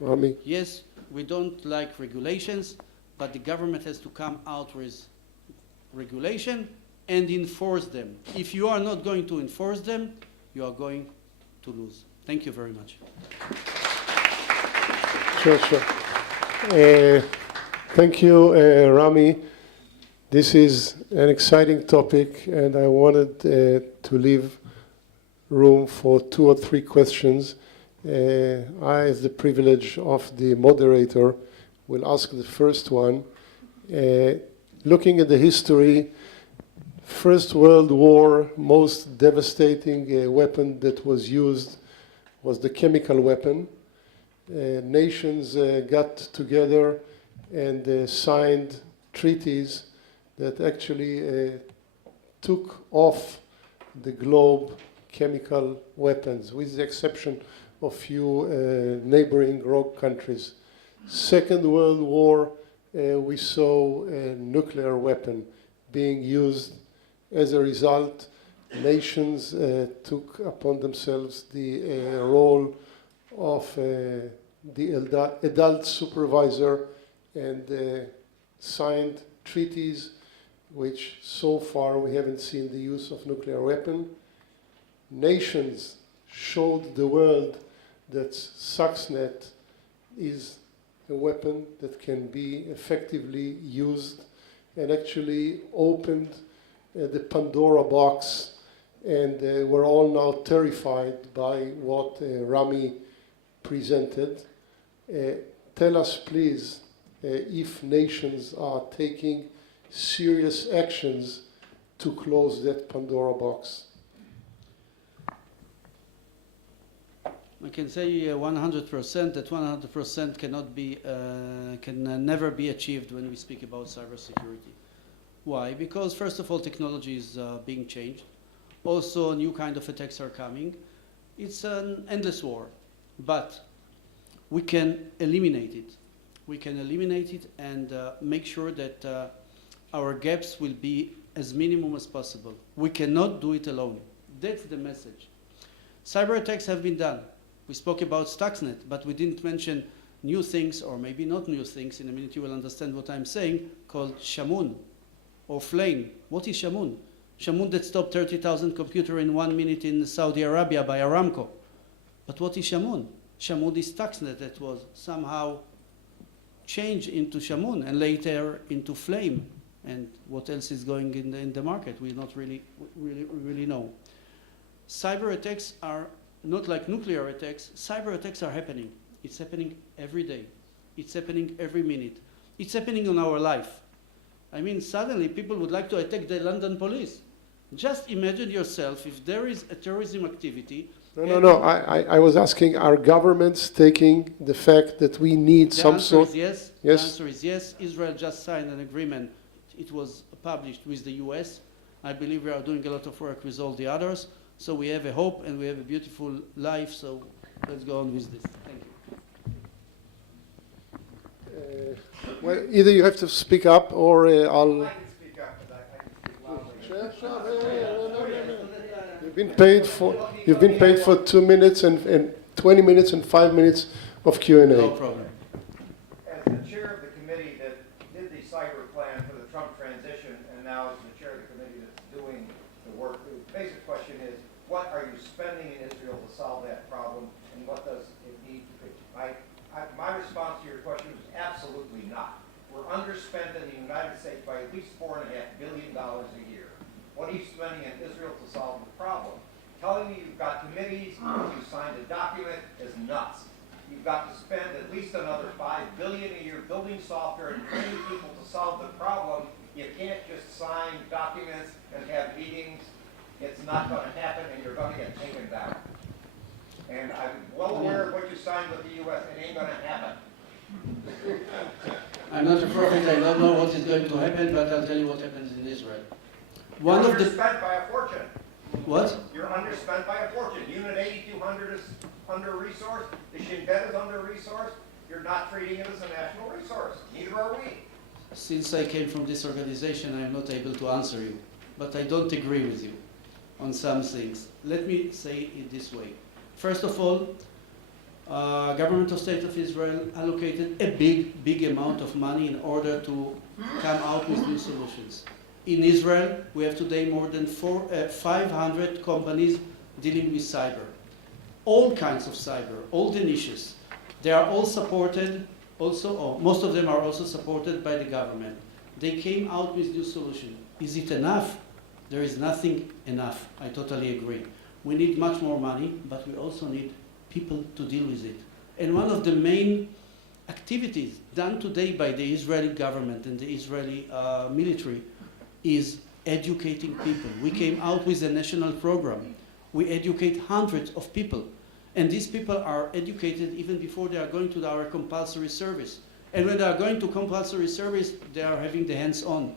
Rami? Yes, we don't like regulations, but the government has to come out with regulation and enforce them. If you are not going to enforce them, you are going to lose. Thank you very much. Sure, sure. Thank you, Rami. This is an exciting topic, and I wanted to leave room for 2 or 3 questions. I, as the privilege of the moderator, will ask the first one. Looking at the history, First World War, most devastating weapon that was used was the chemical weapon. Nations got together and signed treaties that actually took off the globe chemical weapons, with the exception of few neighboring rogue countries. Second World War, we saw a nuclear weapon being used. As a result, nations took upon themselves the role of the adult supervisor and signed treaties which so far we haven't seen the use of nuclear weapon. Nations showed the world that Stuxnet is a weapon that can be effectively used, and actually opened the Pandora box, and we're all now terrified by what Rami presented. Tell us, please, if nations are taking serious actions to close that Pandora box. I can say 100% that 100% cannot be, can never be achieved when we speak about cybersecurity. Why? Because first of all, technology is being changed. Also, new kind of attacks are coming. It's an endless war, but we can eliminate it. We can eliminate it and make sure that our gaps will be as minimum as possible. We cannot do it alone. That's the message. Cyber attacks have been done. We spoke about Stuxnet, but we didn't mention new things, or maybe not new things. In a minute you will understand what I'm saying, called Shamoon or Flame. What is Shamoon? Shamoon that stopped 30,000 computers in 1 minute in Saudi Arabia by Aramco. But what is Shamoon? Shamoon is Stuxnet that was somehow changed into Shamoon and later into Flame. And what else is going in the market? We not really know. Cyber attacks are not like nuclear attacks. Cyber attacks are happening. It's happening every day. It's happening every minute. It's happening on our life. I mean, suddenly people would like to attack the London police. Just imagine yourself if there is a terrorism activity. No. I was asking, are governments taking the fact that we need some sort? The answer is yes. Yes. The answer is yes. Israel just signed an agreement. It was published with the US. I believe we are doing a lot of work with all the others. So we have a hope and we have a beautiful life. So let's go on with this. Thank you. Well, either you have to speak up or I'll... I can speak up, but I can speak loudly. You've been paid for 2 minutes and 20 minutes and 5 minutes of Q&A. No problem. As the chair of the committee that did the cyber plan for the Trump transition, and now as the chair of the committee that's doing the work, the basic question is, what are you spending in Israel to solve that problem, and what does it need to be? My response to your question is absolutely not. We're underspent in the United States by at least $4.5 billion a year. What are you spending in Israel to solve the problem? Telling me you've got committees, you signed a document is nuts. You've got to spend at least another $5 billion a year building software and training people to solve the problem. You can't just sign documents and have meetings. It's not going to happen, and you're going to get taken down. And I'm well aware of what you signed with the U.S. It ain't going to happen. I'm not a prophet. I don't know what is going to happen, but I'll tell you what happens in Israel. You're underspent by a fortune. What? You're underspent by a fortune. Unit 8200 is under-resourced. The Shin Bet is under-resourced. You're not treating it as a national resource. Neither are we. Since I came from this organization, I am not able to answer you. But I don't agree with you on some things. Let me say it this way. First of all, Government of State of Israel allocated a big amount of money in order to come out with new solutions. In Israel, we have today more than 500 companies dealing with cyber. All kinds of cyber, all the niches. They are all supported also, or most of them are also supported by the government. They came out with new solutions. Is it enough? There is nothing enough. I totally agree. We need much more money, but we also need people to deal with it. And one of the main activities done today by the Israeli government and the Israeli military is educating people. We came out with a national program. We educate hundreds of people. And these people are educated even before they are going to our compulsory service. And when they are going to compulsory service, they are having the hands-on.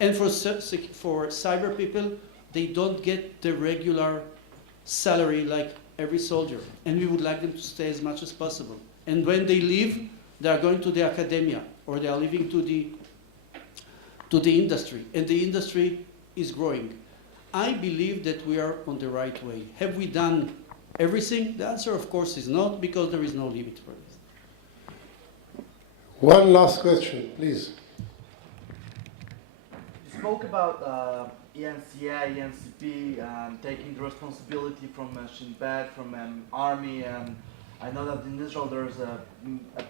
And for cyber people, they don't get the regular salary like every soldier. And we would like them to stay as much as possible. And when they leave, they are going to the academia, or they are leaving to the industry. And the industry is growing. I believe that we are on the right way. Have we done everything? The answer, of course, is not, because there is no limit for it. One last question, please. You spoke about ENCA, ENCP, taking the responsibility from Shin Bet, from army. I know that in Israel there's a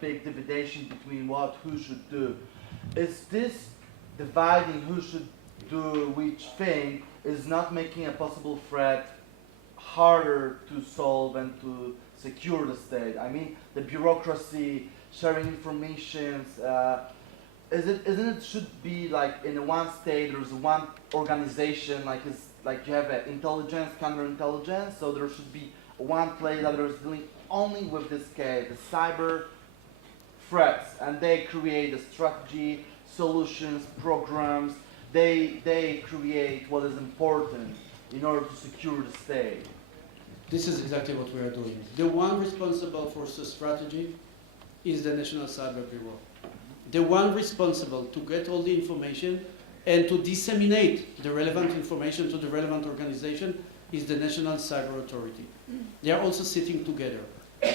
big division between who should do. Is this dividing who should do which thing is not making a possible threat harder to solve and to secure the state? I mean, the bureaucracy, sharing information, isn't it should be like in one state there's one organization, like you have intelligence, counterintelligence, so there should be one place that is dealing only with this case, the cyber threats, and they create a strategy, solutions, programs. They create what is important in order to secure the state. This is exactly what we are doing. The one responsible for the strategy is the National Cyber Bureau. The one responsible to get all the information and to disseminate the relevant information to the relevant organization is the National Cyber Authority. They are also sitting together.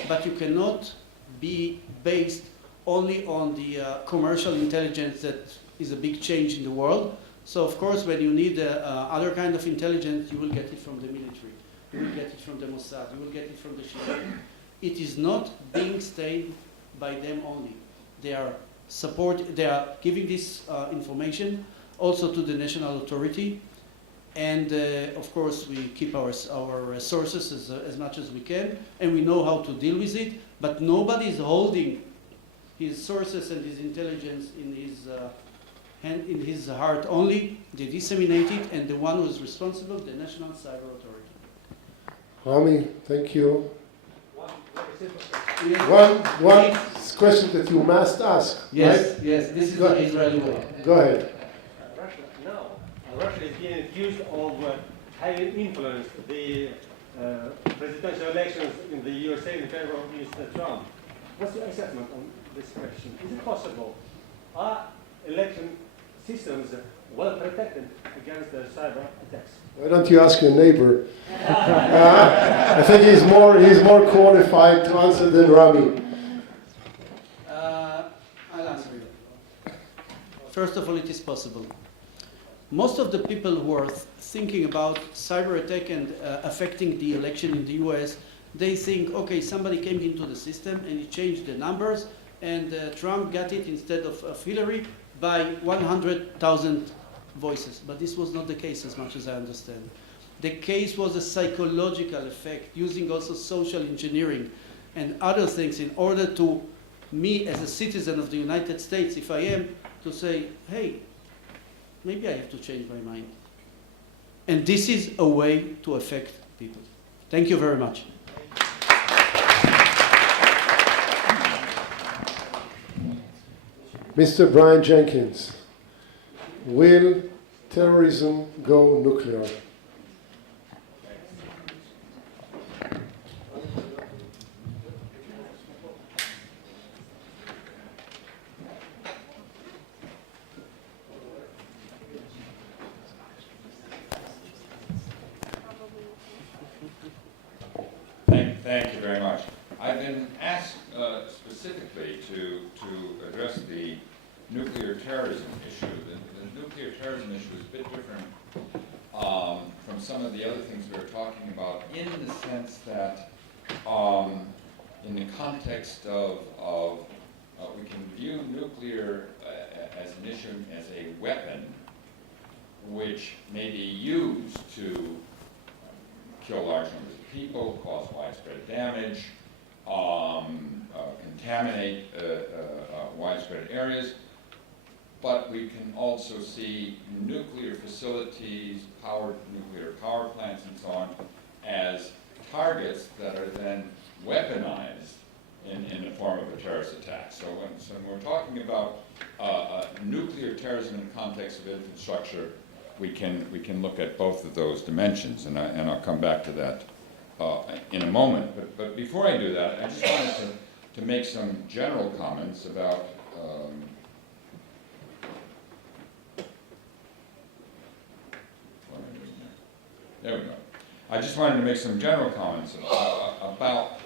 But you cannot be based only on the commercial intelligence that is a big change in the world. So of course, when you need other kind of intelligence, you will get it from the military. You will get it from the Mossad. You will get it from the Shin. It is not being stayed by them only. They are giving this information also to the national authority. And of course, we keep our resources as much as we can, and we know how to deal with it. But nobody is holding his sources and his intelligence in his heart only. They disseminate it, and the one who is responsible, the National Cyber Authority. Rami, thank you. One question that you must ask. Yes, right? yes, this is the Israeli way. Go ahead. Russia is being accused of having influenced the presidential elections in the USA in favor of Mr. Trump. What's your assessment on this question? Is it possible? Are election systems well protected against the cyber attacks? Why don't you ask your neighbor? I think he's more qualified to answer than Rami. I'll answer you. First of all, it is possible. Most of the people who are thinking about cyber attack and affecting the election in the US, they think, okay, somebody came into the system and he changed the numbers, and Trump got it instead of Hillary by 100,000 voices. But this was not the case, as much as I understand. The case was a psychological effect, using also social engineering and other things in order to me, as a citizen of the United States, if I am, to say, hey, maybe I have to change my mind. And this is a way to affect people. Thank you very much. Mr. Brian Jenkins, will terrorism go nuclear? Thank you very much. I've been asked specifically to address the nuclear terrorism issue. The nuclear terrorism issue is a bit different from some of the other things we were talking about, in the sense that in the context of we can view nuclear as an issue, as a weapon which may be used to kill large numbers of people, cause widespread damage, contaminate widespread areas. But we can also see nuclear facilities, nuclear power plants and so on, as targets that are then weaponized in the form of a terrorist attack. So when we're talking about nuclear terrorism in the context of infrastructure, we can look at both of those dimensions, and I'll come back to that in a moment. But before I do that, I just wanted to make some general comments about there we go. I just wanted to make some general comments about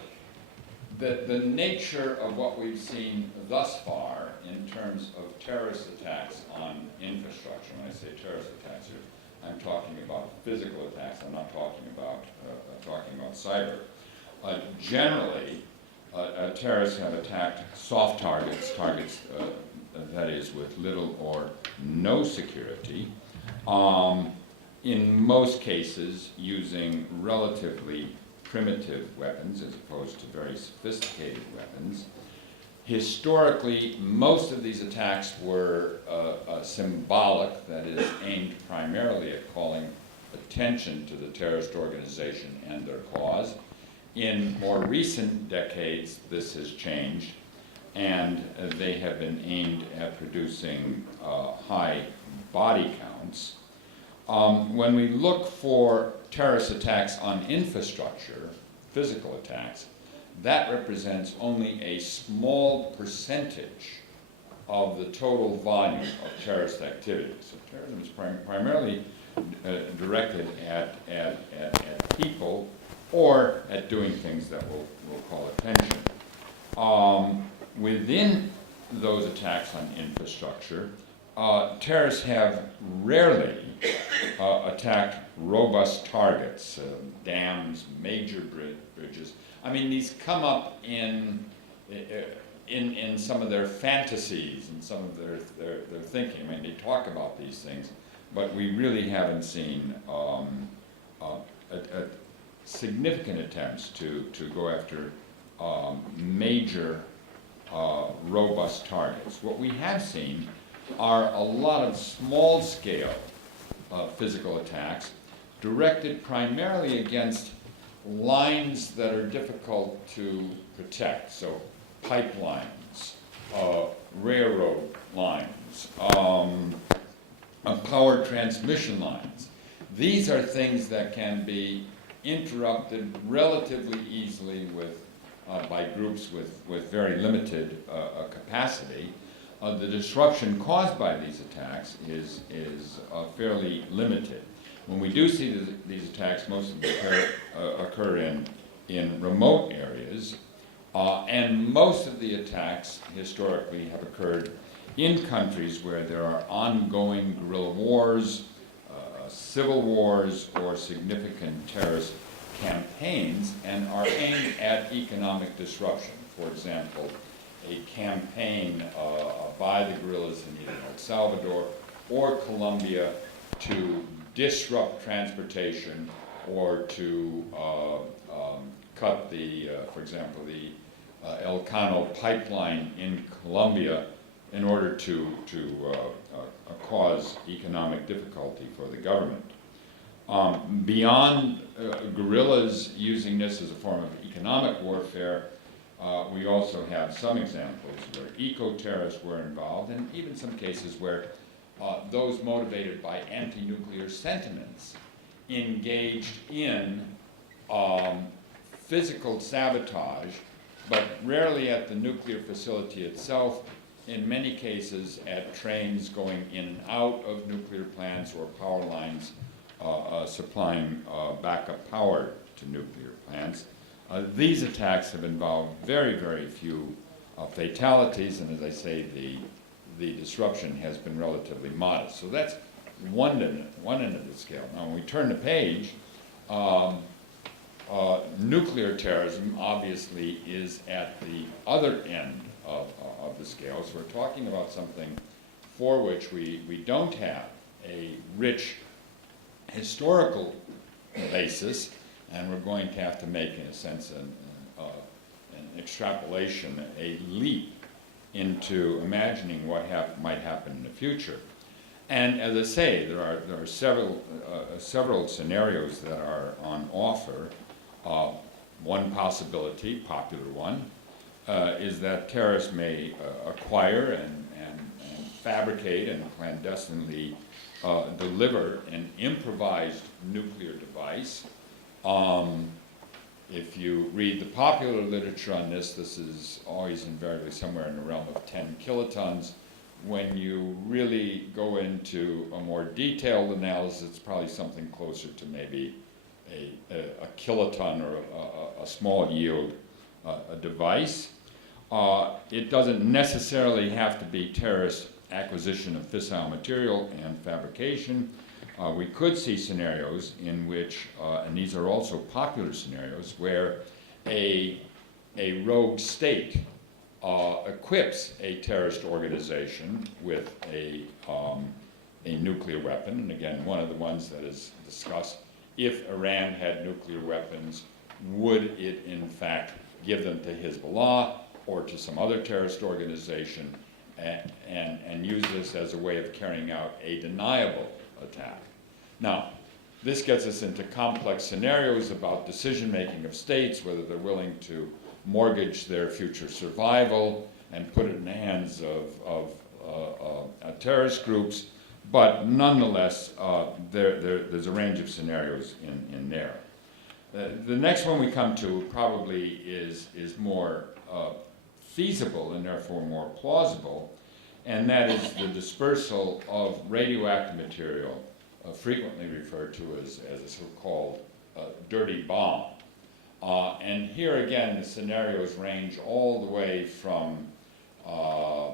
the nature of what we've seen thus far in terms of terrorist attacks on infrastructure. When I say terrorist attacks here, I'm talking about physical attacks. I'm not talking about cyber. Generally, terrorists have attacked soft targets, that is with little or no security. In most cases, using relatively primitive weapons as opposed to very sophisticated weapons. Historically, most of these attacks were symbolic, that is, aimed primarily at calling attention to the terrorist organization and their cause. In more recent decades, this has changed, and they have been aimed at producing high body counts. When we look for terrorist attacks on infrastructure, physical attacks, that represents only a small percentage of the total volume of terrorist activity. So terrorism is primarily directed at people or at doing things that will call attention. Within those attacks on infrastructure, terrorists have rarely attacked robust targets, dams, major bridges. I mean, these come up in some of their fantasies and some of their thinking. I mean, they talk about these things, but we really haven't seen significant attempts to go after major robust targets. What we have seen are a lot of small-scale physical attacks directed primarily against lines that are difficult to protect, so pipelines, railroad lines, power transmission lines. These are things that can be interrupted relatively easily by groups with very limited capacity. The disruption caused by these attacks is fairly limited. When we do see these attacks, most of them occur in remote areas, and most of the attacks historically have occurred in countries where there are ongoing guerrilla wars, civil wars, or significant terrorist campaigns, and are aimed at economic disruption. For example, a campaign by the guerrillas in either El Salvador or Colombia to disrupt transportation or to cut for example, the El Cano pipeline in Colombia in order to cause economic difficulty for the government. Beyond guerrillas using this as a form of economic warfare, we also have some examples where eco-terrorists were involved, and even some cases where those motivated by anti-nuclear sentiments engaged in physical sabotage, but rarely at the nuclear facility itself, in many cases at trains going in and out of nuclear plants or power lines supplying backup power to nuclear plants. These attacks have involved very, very few fatalities, and as I say, the disruption has been relatively modest. So that's one end of the scale. Now, when we turn the page, nuclear terrorism obviously is at the other end of the scale. So we're talking about something for which we don't have a rich historical basis, and we're going to have to make, in a sense, an extrapolation, a leap into imagining what might happen in the future. And as I say, there are several scenarios that are on offer. One possibility, popular one, is that terrorists may acquire and fabricate and clandestinely deliver an improvised nuclear device. If you read the popular literature on this, this is always invariably somewhere in the realm of 10 kilotons. When you really go into a more detailed analysis, it's probably something closer to maybe a kiloton or a small yield device. It doesn't necessarily have to be terrorist acquisition of fissile material and fabrication. We could see scenarios in which, and these are also popular scenarios, where a rogue state equips a terrorist organization with a nuclear weapon. And again, one of the ones that is discussed, if Iran had nuclear weapons, would it in fact give them to Hezbollah or to some other terrorist organization and use this as a way of carrying out a deniable attack? Now, this gets us into complex scenarios about decision-making of states, whether they're willing to mortgage their future survival and put it in the hands of terrorist groups, but nonetheless, there's a range of scenarios in there. The next one we come to probably is more feasible and therefore more plausible, and that is the dispersal of radioactive material, frequently referred to as a so-called dirty bomb. And here again, the scenarios range all the way from a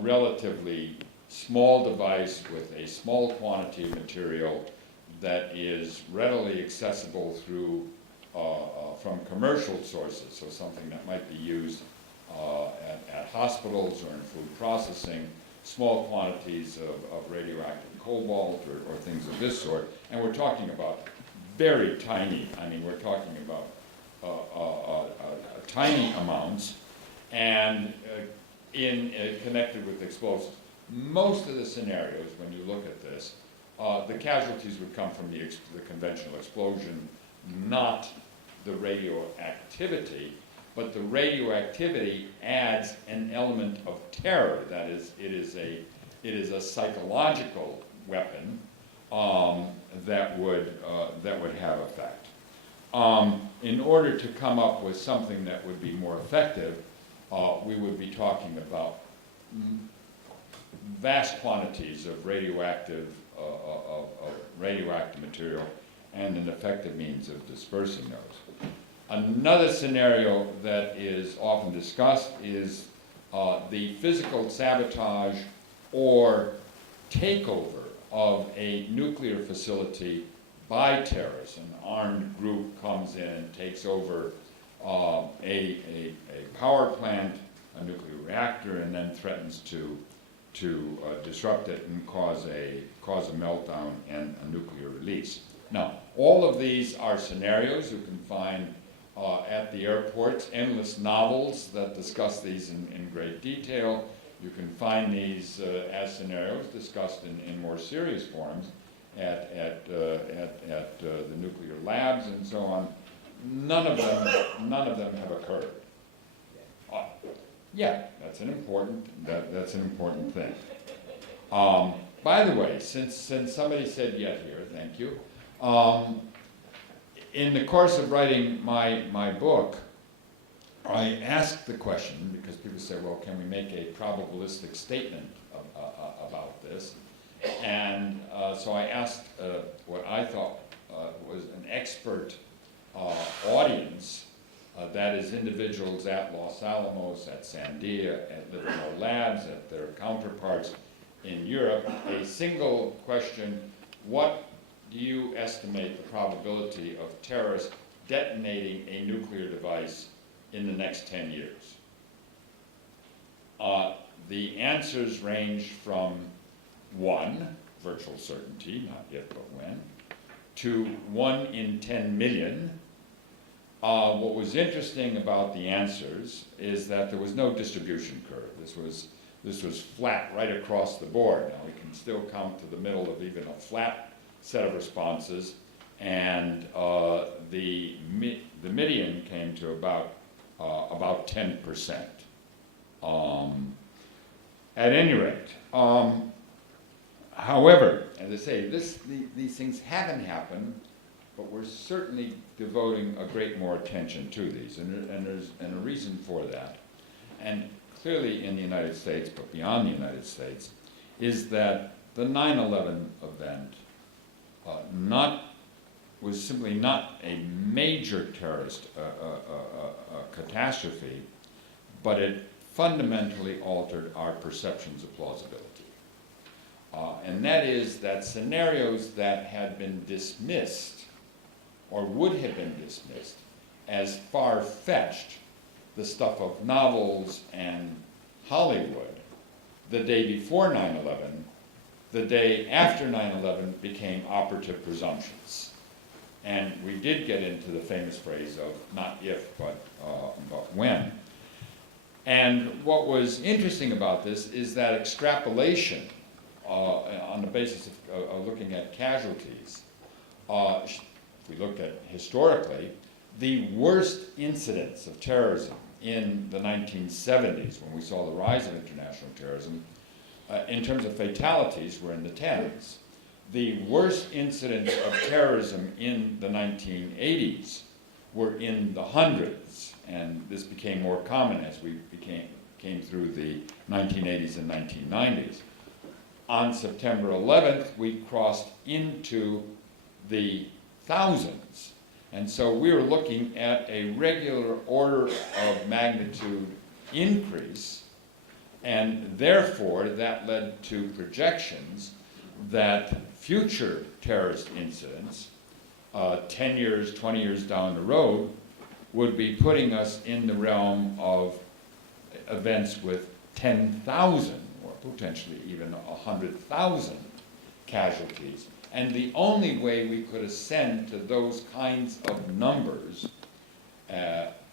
relatively small device with a small quantity of material that is readily accessible through from commercial sources, so something that might be used at hospitals or in food processing, small quantities of radioactive cobalt or things of this sort. And we're talking about very tiny, I mean, we're talking about tiny amounts and connected with explosives. Most of the scenarios, when you look at this, the casualties would come from the conventional explosion, not the radioactivity, but the radioactivity adds an element of terror. That is, it is a psychological weapon that would have effect. In order to come up with something that would be more effective, we would be talking about vast quantities of radioactive material and an effective means of dispersing those. Another scenario that is often discussed is the physical sabotage or takeover of a nuclear facility by terrorists. An armed group comes in and takes over a power plant, a nuclear reactor, and then threatens to disrupt it and cause a meltdown and a nuclear release. Now, all of these are scenarios you can find at the airports, endless novels that discuss these in great detail. You can find these as scenarios discussed in more serious forms at the nuclear labs and so on. None of them have occurred. Yeah, that's an important thing. By the way, since somebody said yet here, thank you. In the course of writing my book, I asked the question, because people say, well, can we make a probabilistic statement about this? And so I asked what I thought was an expert audience, that is individuals at Los Alamos, at Sandia, at Livermore Labs, at their counterparts in Europe, a single question: what do you estimate the probability of terrorists detonating a nuclear device in the next 10 years? The answers range from 1, virtual certainty, not if but when, to 1 in 10 million. What was interesting about the answers is that there was no distribution curve. This was flat right across the board. Now we can still count to the middle of even a flat set of responses, and the median came to about 10%. At any rate, however, as I say, these things haven't happened, but we're certainly devoting a great more attention to these, and there's a reason for that. And clearly in the United States, but beyond the United States, is that the 9/11 event was simply not a major terrorist catastrophe, but it fundamentally altered our perceptions of plausibility. And that is that scenarios that had been dismissed or would have been dismissed as far-fetched, the stuff of novels and Hollywood, the day before 9/11, the day after 9/11 became operative presumptions. And we did get into the famous phrase of not if, but when. And what was interesting about this is that extrapolation on the basis of looking at casualties. If we looked at historically, the worst incidents of terrorism in the 1970s, when we saw the rise of international terrorism, in terms of fatalities, were in the tens. The worst incidents of terrorism in the 1980s were in the hundreds, and this became more common as we came through the 1980s and 1990s. On September 11th, we crossed into the thousands, and so we were looking at a regular order of magnitude increase, and therefore that led to projections that future terrorist incidents, 10 years, 20 years down the road, would be putting us in the realm of events with 10,000 or potentially even 100,000 casualties. And the only way we could ascend to those kinds of numbers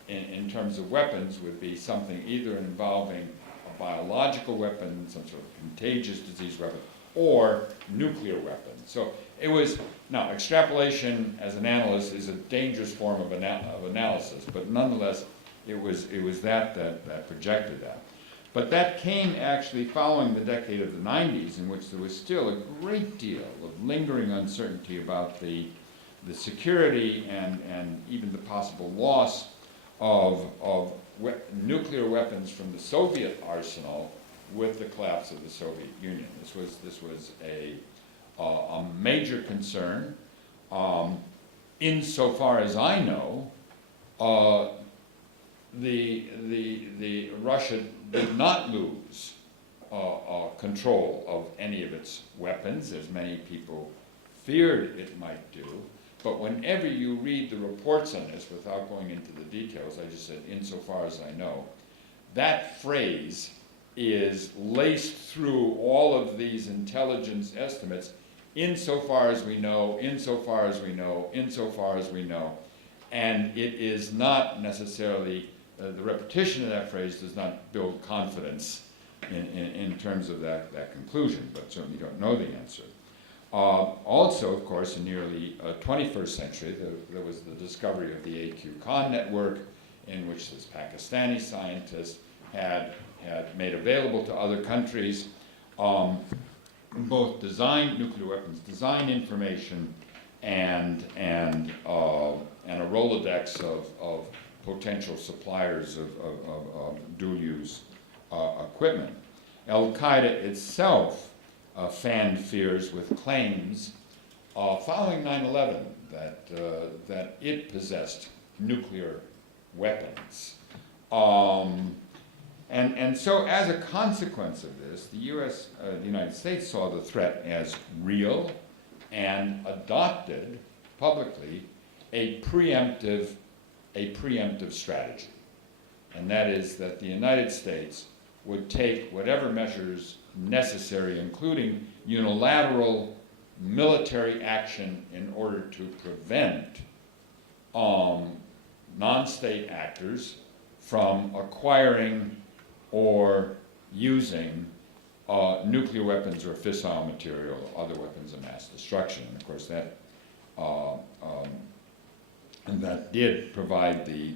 in terms of weapons would be something either involving a biological weapon, some sort of contagious disease weapon, or nuclear weapons. So it was, now extrapolation as an analyst is a dangerous form of analysis, but nonetheless it was that projected that. But that came actually following the decade of the 90s, in which there was still a great deal of lingering uncertainty about the security and even the possible loss of nuclear weapons from the Soviet arsenal with the collapse of the Soviet Union. This was a major concern. Insofar as I know, the Russia did not lose control of any of its weapons, as many people feared it might do. But whenever you read the reports on this, without going into the details, I just said, insofar as I know, that phrase is laced through all of these intelligence estimates, insofar as we know, insofar as we know, insofar as we know. And it is not necessarily, the repetition of that phrase does not build confidence in terms of that conclusion, but certainly don't know the answer. Also, of course, in the early 21st century, there was the discovery of the AQ Khan network, in which this Pakistani scientist had made available to other countries both nuclear weapons design information and a Rolodex of potential suppliers of dual-use equipment. Al-Qaeda itself fanned fears with claims following 9/11 that it possessed nuclear weapons. And so as a consequence of this, the United States saw the threat as real and adopted publicly a preemptive strategy. And that is that the United States would take whatever measures necessary, including unilateral military action, in order to prevent non-state actors from acquiring or using nuclear weapons or fissile material, other weapons of mass destruction. And of course, that did provide the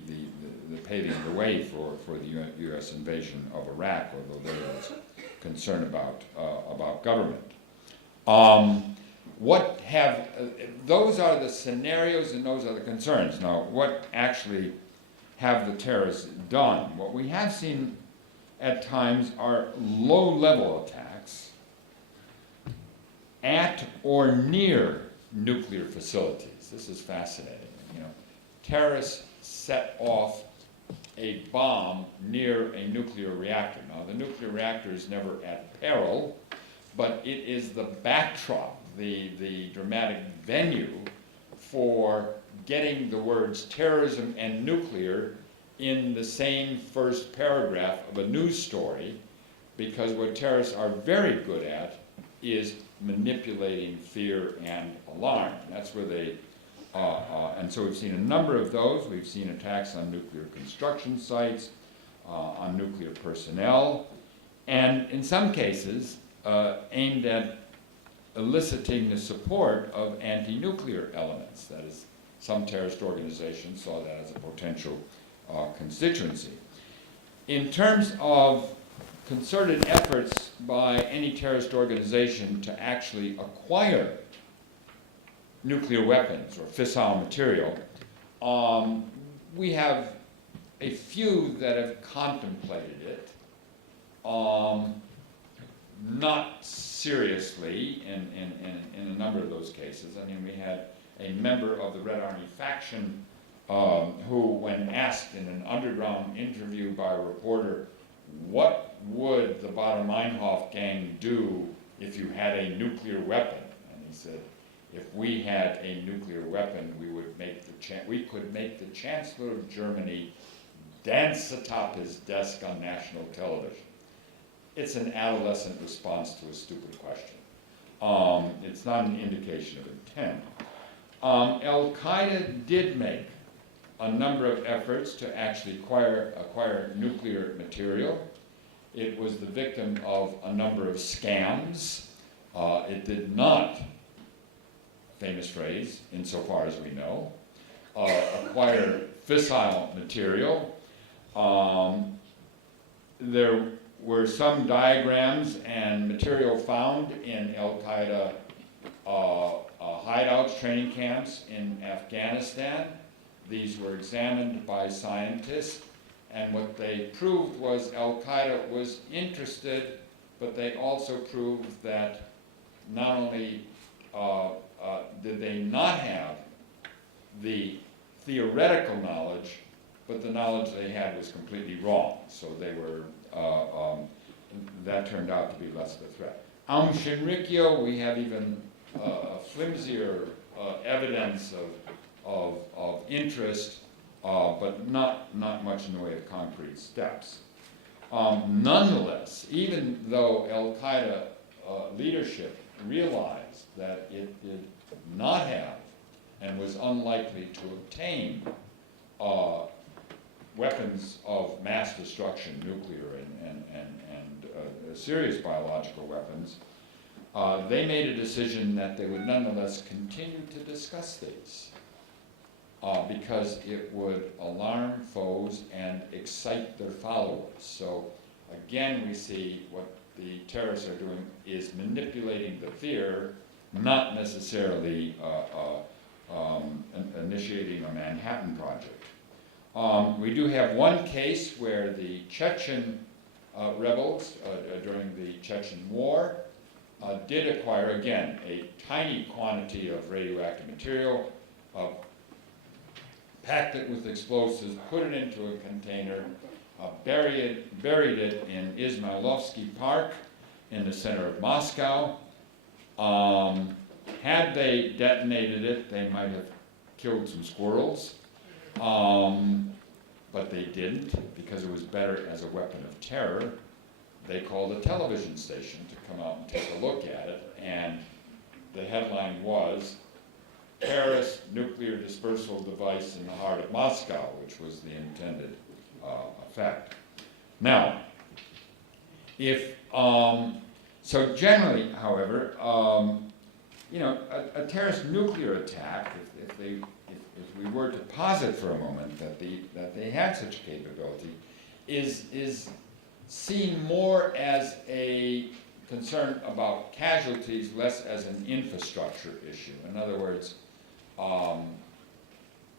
paving the way for the U.S. invasion of Iraq, although there was concern about government. Those are the scenarios and those are the concerns. Now, what actually have the terrorists done? What we have seen at times are low-level attacks at or near nuclear facilities. This is fascinating. Terrorists set off a bomb near a nuclear reactor. Now, the nuclear reactor is never at peril, but it is the backdrop, the dramatic venue for getting the words terrorism and nuclear in the same first paragraph of a news story, because what terrorists are very good at is manipulating fear and alarm. That's where they, and so we've seen a number of those. We've seen attacks on nuclear construction sites, on nuclear personnel, and in some cases aimed at eliciting the support of anti-nuclear elements. That is, some terrorist organizations saw that as a potential constituency. In terms of concerted efforts by any terrorist organization to actually acquire nuclear weapons or fissile material, we have a few that have contemplated it, not seriously in a number of those cases. I mean, we had a member of the Red Army faction who, when asked in an underground interview by a reporter, what would the Baader-Meinhof gang do if you had a nuclear weapon? And he said, if we had a nuclear weapon, we could make the Chancellor of Germany dance atop his desk on national television. It's an adolescent response to a stupid question. It's not an indication of intent. Al-Qaeda did make a number of efforts to actually acquire nuclear material. It was the victim of a number of scams. It did not, famous phrase, insofar as we know, acquire fissile material. There were some diagrams and material found in Al-Qaeda hideouts, training camps in Afghanistan. These were examined by scientists, and what they proved was Al-Qaeda was interested, but they also proved that not only did they not have the theoretical knowledge, but the knowledge they had was completely wrong. So they were, that turned out to be less of a threat. Shinrikyo, we have even flimsier evidence of interest, but not much in the way of concrete steps. Nonetheless, even though Al-Qaeda leadership realized that it did not have and was unlikely to obtain weapons of mass destruction, nuclear and serious biological weapons, they made a decision that they would nonetheless continue to discuss these because it would alarm foes and excite their followers. So again, we see what the terrorists are doing is manipulating the fear, not necessarily initiating a Manhattan Project. We do have one case where the Chechen rebels during the Chechen War did acquire, again, a tiny quantity of radioactive material, packed it with explosives, put it into a container, buried it in Izmailovsky Park in the center of Moscow. Had they detonated it, they might have killed some squirrels, but they didn't, because it was better as a weapon of terror. They called a television station to come out and take a look at it, and the headline was, "Terrorist Nuclear Dispersal Device in the Heart of Moscow," which was the intended effect. Now, if, so generally, however, you know, a terrorist nuclear attack, if we were to posit for a moment that they had such a capability, is seen more as a concern about casualties, less as an infrastructure issue. In other words,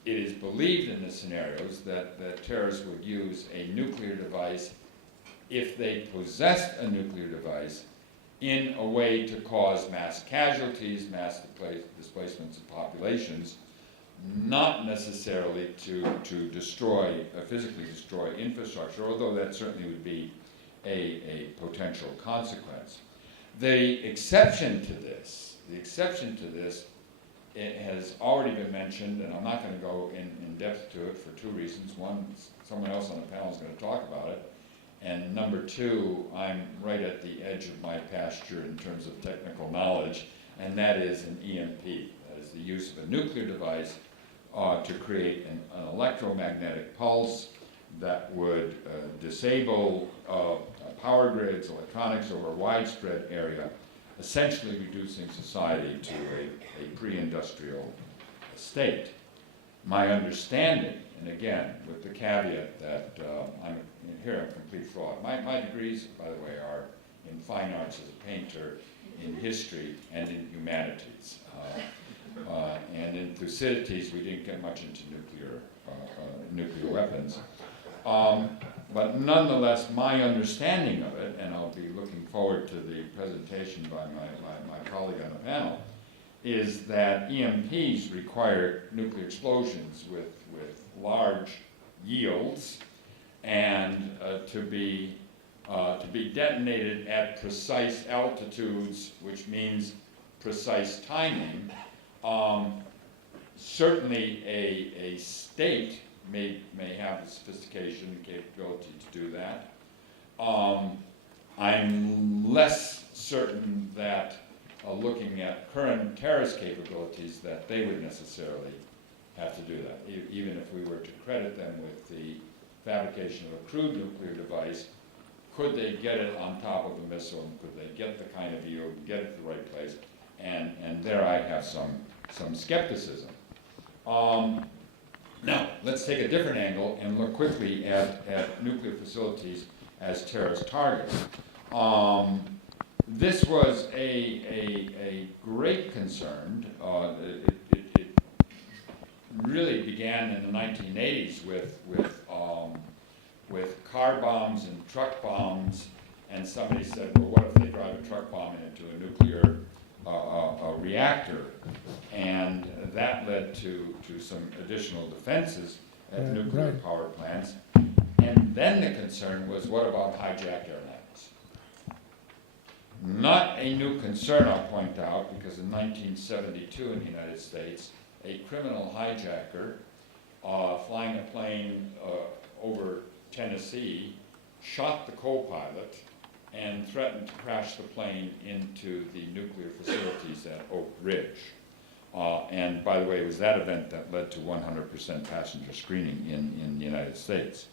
it is believed in the scenarios that terrorists would use a nuclear device, if they possessed a nuclear device, in a way to cause mass casualties, mass displacements of populations, not necessarily to destroy, physically destroy infrastructure, although that certainly would be a potential consequence. The exception to this, it has already been mentioned, and I'm not going to go in depth to it for two reasons. One, someone else on the panel is going to talk about it. And number two, I'm right at the edge of my pasture in terms of technical knowledge, and that is an EMP. That is the use of a nuclear device to create an electromagnetic pulse that would disable power grids, electronics over a widespread area, essentially reducing society to a pre-industrial state. My understanding, and again, with the caveat that I'm a complete fraud. My degrees, by the way, are in fine arts as a painter, in history, and in humanities. And in Thucydides, we didn't get much into nuclear weapons. But nonetheless, my understanding of it, and I'll be looking forward to the presentation by my colleague on the panel, is that EMPs require nuclear explosions with large yields, and to be detonated at precise altitudes, which means precise timing. Certainly a state may have the sophistication and capability to do that. I'm less certain that looking at current terrorist capabilities that they would necessarily have to do that. Even if we were to credit them with the fabrication of a crude nuclear device, could they get it on top of a missile, and could they get the kind of yield, get it to the right place? And there I have some skepticism. Now, let's take a different angle and look quickly at nuclear facilities as terrorist targets. This was a great concern. It really began in the 1980s with car bombs and truck bombs, and somebody said, well, what if they drive a truck bomb into a nuclear reactor? And that led to some additional defenses at nuclear power plants. And then the concern was, what about hijacked airliners? Not a new concern, I'll point out, because in 1972 in the United States, a criminal hijacker flying a plane over Tennessee shot the co-pilot and threatened to crash the plane into the nuclear facilities at Oak Ridge. And by the way, it was that event that led to 100% passenger screening in the United States.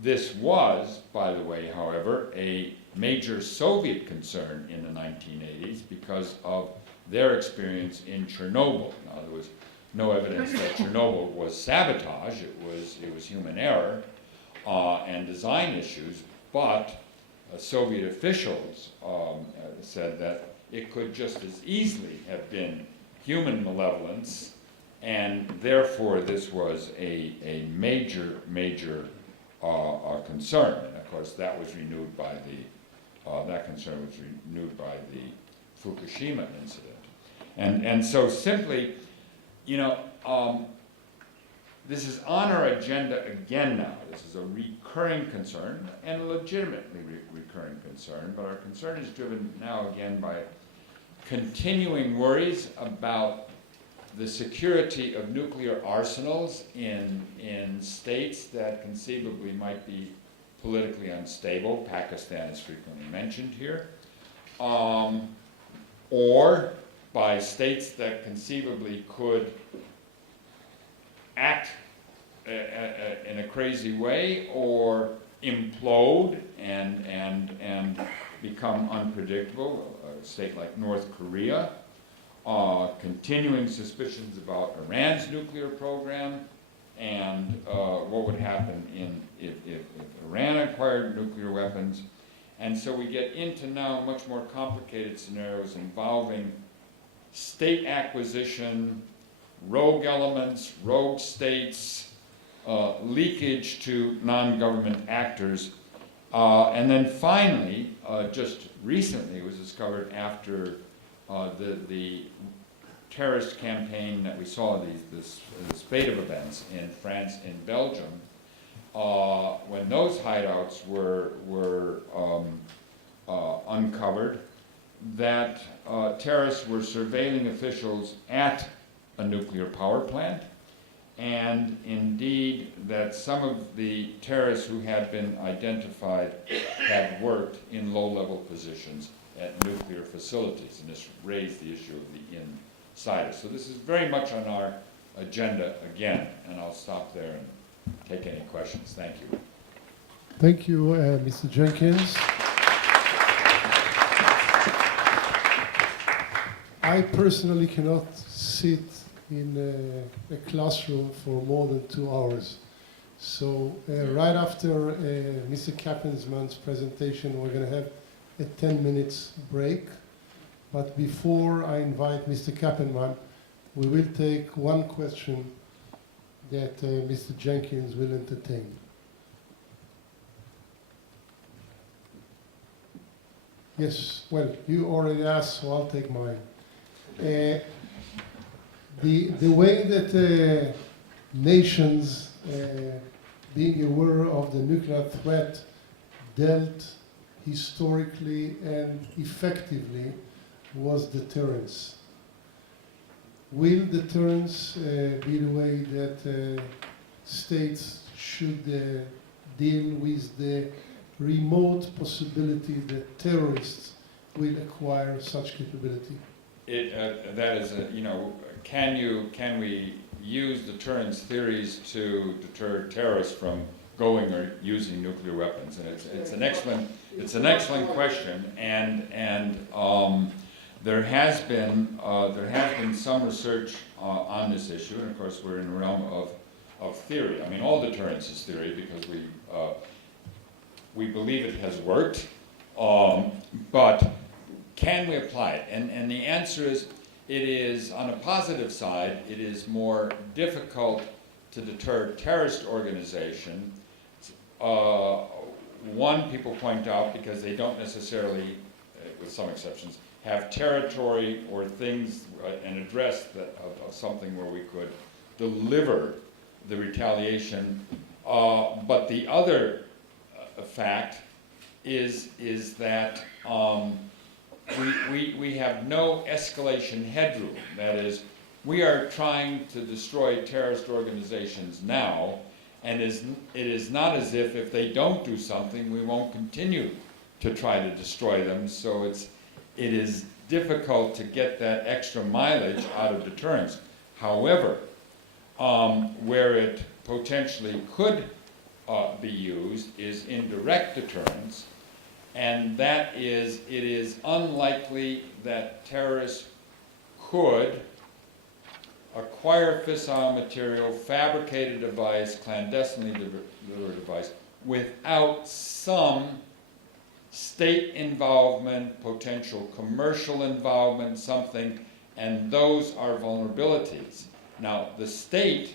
This was, by the way, however, a major Soviet concern in the 1980s because of their experience in Chernobyl. Now, there was no evidence that Chernobyl was sabotage. It was human error and design issues, but Soviet officials said that it could just as easily have been human malevolence, and therefore this was a major concern. And of course that was renewed by the that concern was renewed by the Fukushima incident. And so simply, you know, this is on our agenda again now. This is a recurring concern and a legitimately recurring concern, but our concern is driven now again by continuing worries about the security of nuclear arsenals in states that conceivably might be politically unstable. Pakistan is frequently mentioned here. Or by states that conceivably could act in a crazy way or implode and become unpredictable. A state like North Korea, continuing suspicions about Iran's nuclear program, and what would happen if Iran acquired nuclear weapons. And so we get into now much more complicated scenarios involving state acquisition, rogue elements, rogue states, leakage to non-government actors. And then finally, just recently it was discovered after the terrorist campaign that we saw, this spate of events in France and Belgium, when those hideouts were uncovered, that terrorists were surveilling officials at a nuclear power plant, and indeed that some of the terrorists who had been identified had worked in low-level positions at nuclear facilities, and this raised the issue of the insiders. So this is very much on our agenda again, and I'll stop there and take any questions. Thank you. Thank you, Mr. Jenkins. I personally cannot sit in a classroom for more than 2 hours. So right after Mr. Kappensmann's presentation, we're going to have a 10 minutes break. But before I invite Mr. Kappensmann, we will take one question that Mr. Jenkins will entertain. Yes, well, you already asked, so I'll take mine. The way that nations, being aware of the nuclear threat, dealt historically and effectively was deterrence. Will deterrence be the way that states should deal with the remote possibility that terrorists will acquire such capability? That is, can we use deterrence theories to deter terrorists from going or using nuclear weapons? And it's an excellent question, and there has been some research on this issue, and of course we're in the realm of theory. I mean, all deterrence is theory because we believe it has worked, but can we apply it? And the answer is, it is, on a positive side, it is more difficult to deter terrorist organizations. One, people point out, because they don't necessarily, with some exceptions, have territory or things, an address of something where we could deliver the retaliation. But the other fact is that we have no escalation headroom. That is, we are trying to destroy terrorist organizations now, and it is not as if they don't do something, we won't continue to try to destroy them. So it is difficult to get that extra mileage out of deterrence. However, where it potentially could be used is indirect deterrence, and that is, it is unlikely that terrorists could acquire fissile material, fabricate a device, clandestinely deliver a device, without some state involvement, potential commercial involvement, something, and those are vulnerabilities. Now, the state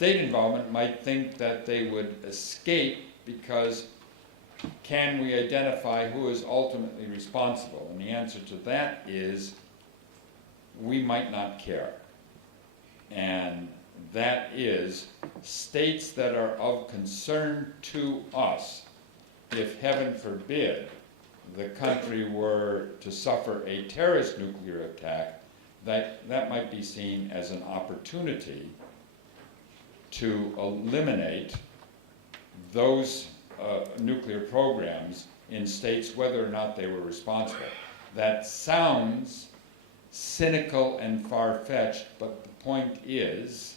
involvement might think that they would escape because can we identify who is ultimately responsible? And the answer to that is we might not care. And that is states that are of concern to us. If, heaven forbid, the country were to suffer a terrorist nuclear attack, that might be seen as an opportunity to eliminate those nuclear programs in states, whether or not they were responsible. That sounds cynical and far-fetched, but the point is,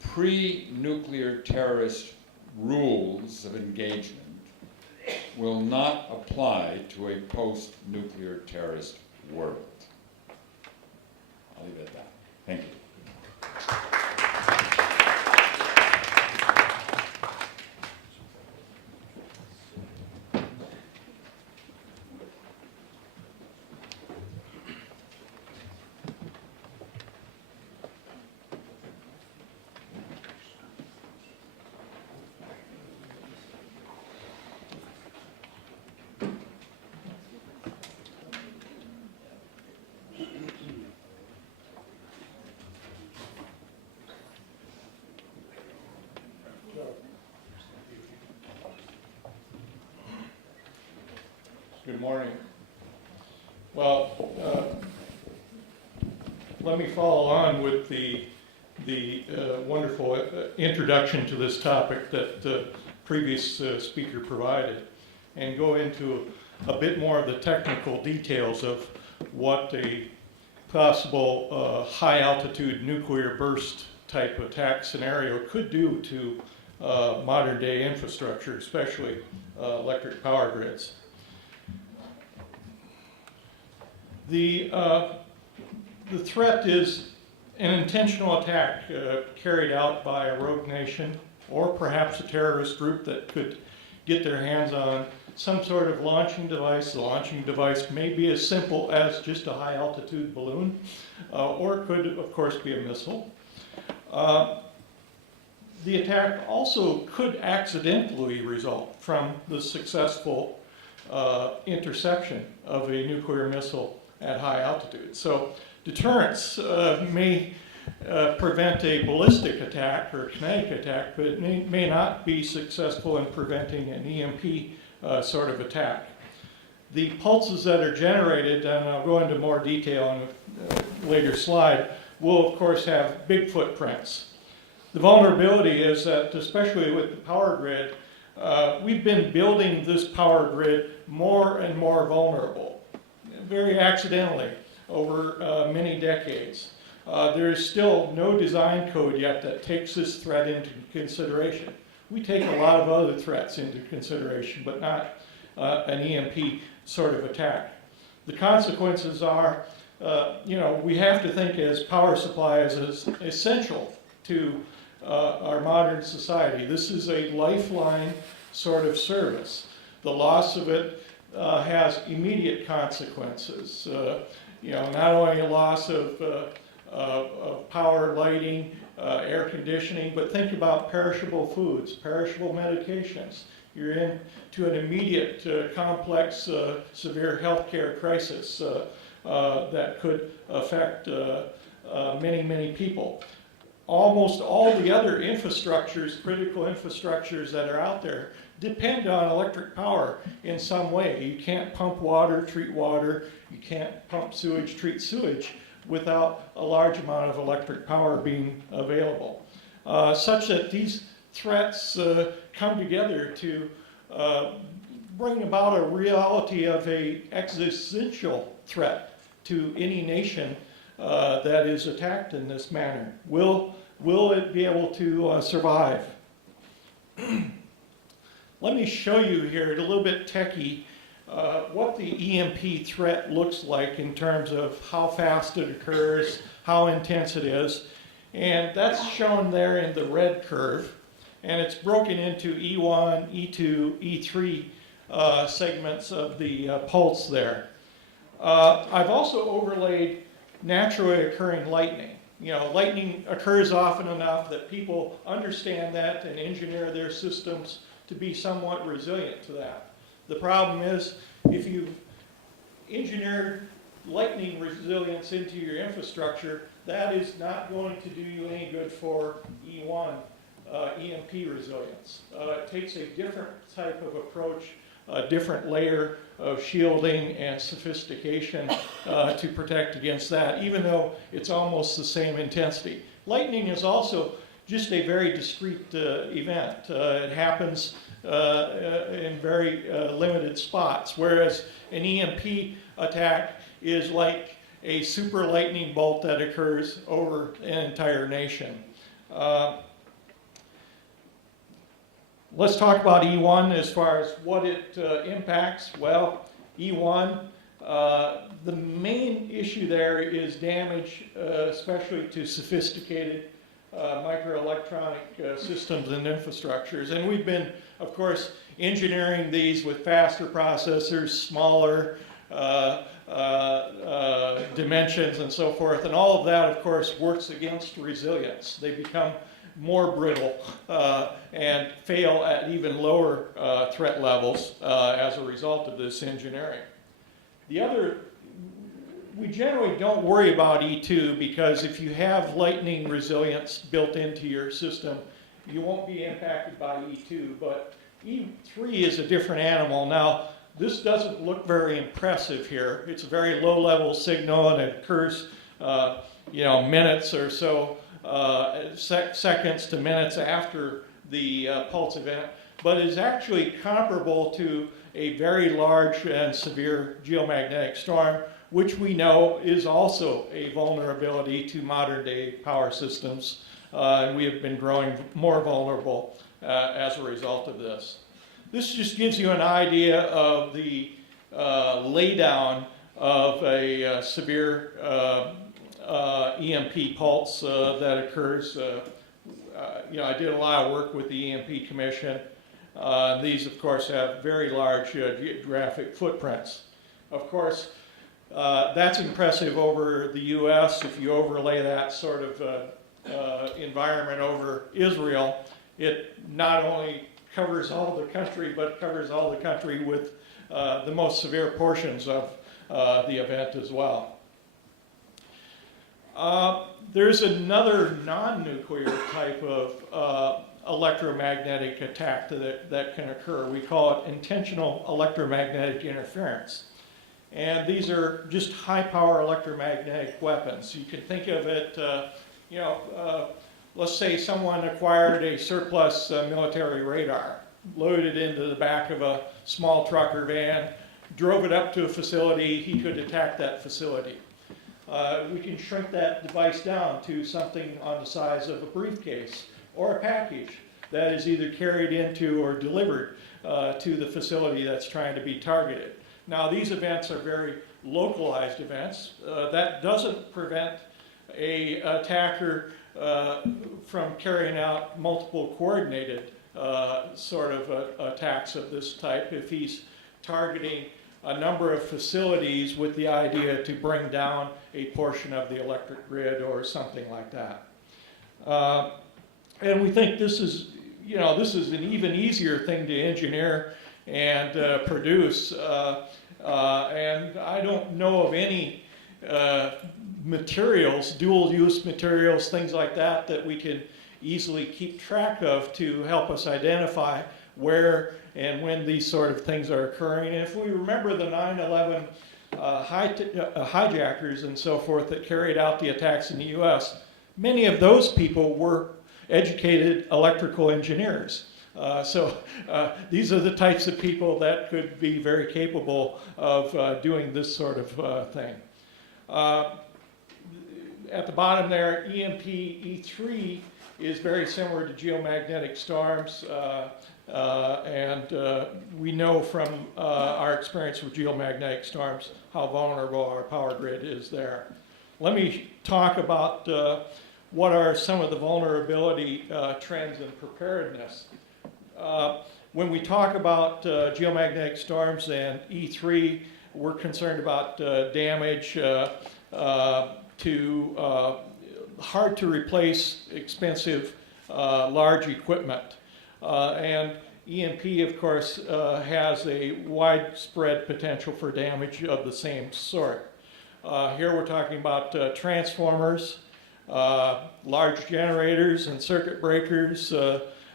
pre-nuclear terrorist rules of engagement will not apply to a post-nuclear terrorist world. I'll leave it at that. Thank you. Good morning. Well, let me follow on with the wonderful introduction to this topic that the previous speaker provided, and go into a bit more of the technical details of what a possible high-altitude nuclear burst type attack scenario could do to modern-day infrastructure, especially electric power grids. The threat is an intentional attack carried out by a rogue nation, or perhaps a terrorist group that could get their hands on some sort of launching device. The launching device may be as simple as just a high-altitude balloon, or it could, of course, be a missile. The attack also could accidentally result from the successful interception of a nuclear missile at high altitude. So deterrence may prevent a ballistic attack or a kinetic attack, but it may not be successful in preventing an EMP sort of attack. The pulses that are generated, and I'll go into more detail on a later slide, will of course have big footprints. The vulnerability is that, especially with the power grid, we've been building this power grid more and more vulnerable, very accidentally, over many decades. There is still no design code yet that takes this threat into consideration. We take a lot of other threats into consideration, but not an EMP sort of attack. The consequences are, we have to think as power supply as essential to our modern society. This is a lifeline sort of service. The loss of it has immediate consequences. Not only a loss of power, lighting, air conditioning, but think about perishable foods, perishable medications. You're into an immediate, complex, severe healthcare crisis that could affect many, many people. Almost all the other infrastructures, critical infrastructures that are out there, depend on electric power in some way. You can't pump water, treat water. You can't pump sewage, treat sewage without a large amount of electric power being available. Such that these threats come together to bring about a reality of an existential threat to any nation that is attacked in this manner. Will it be able to survive? Let me show you here, a little bit techie, what the EMP threat looks like in terms of how fast it occurs, how intense it is. And that's shown there in the red curve. And it's broken into E1, E2, E3 segments of the pulse there. I've also overlaid naturally occurring lightning. lightning occurs often enough that people understand that and engineer their systems to be somewhat resilient to that. The problem is, if you've engineered lightning resilience into your infrastructure, that is not going to do you any good for E1 EMP resilience. It takes a different type of approach, a different layer of shielding and sophistication to protect against that, even though it's almost the same intensity. Lightning is also just a very discrete event. It happens in very limited spots, whereas an EMP attack is like a super lightning bolt that occurs over an entire nation. Let's talk about E1 as far as what it impacts. Well, E1, the main issue there is damage, especially to sophisticated microelectronic systems and infrastructures. And we've been, of course, engineering these with faster processors, smaller dimensions and so forth. And all of that, of course, works against resilience. They become more brittle and fail at even lower threat levels as a result of this engineering. We generally don't worry about E2 because if you have lightning resilience built into your system, you won't be impacted by E2, but E3 is a different animal. Now, this doesn't look very impressive here. It's a very low-level signal and it occurs minutes or so, seconds to minutes after the pulse event, but is actually comparable to a very large and severe geomagnetic storm, which we know is also a vulnerability to modern-day power systems, and we have been growing more vulnerable as a result of this. This just gives you an idea of the laydown of a severe EMP pulse that occurs. I did a lot of work with the EMP Commission. These, of course, have very large geographic footprints. Of course, that's impressive over the U.S. If you overlay that sort of environment over Israel, it not only covers all the country, but covers all the country with the most severe portions of the event as well. There's another non-nuclear type of electromagnetic attack that can occur. We call it intentional electromagnetic interference. And these are just high-power electromagnetic weapons. You can think of it, let's say someone acquired a surplus military radar, loaded it into the back of a small truck or van, drove it up to a facility, he could attack that facility. We can shrink that device down to something on the size of a briefcase or a package that is either carried into or delivered to the facility that's trying to be targeted. Now, these events are very localized events. That doesn't prevent an attacker from carrying out multiple coordinated sort of attacks of this type if he's targeting a number of facilities with the idea to bring down a portion of the electric grid or something like that. And we think this is an even easier thing to engineer and produce. And I don't know of any materials, dual-use materials, things like that, that we can easily keep track of to help us identify where and when these sort of things are occurring. And if we remember the 9/11 hijackers and so forth that carried out the attacks in the US, many of those people were educated electrical engineers. So these are the types of people that could be very capable of doing this sort of thing. At the bottom there, EMP E3 is very similar to geomagnetic storms. And we know from our experience with geomagnetic storms how vulnerable our power grid is there. Let me talk about what are some of the vulnerability trends in preparedness. When we talk about geomagnetic storms and E3, we're concerned about damage to hard to replace expensive large equipment. And EMP, of course, has a widespread potential for damage of the same sort. Here we're talking about transformers, large generators and circuit breakers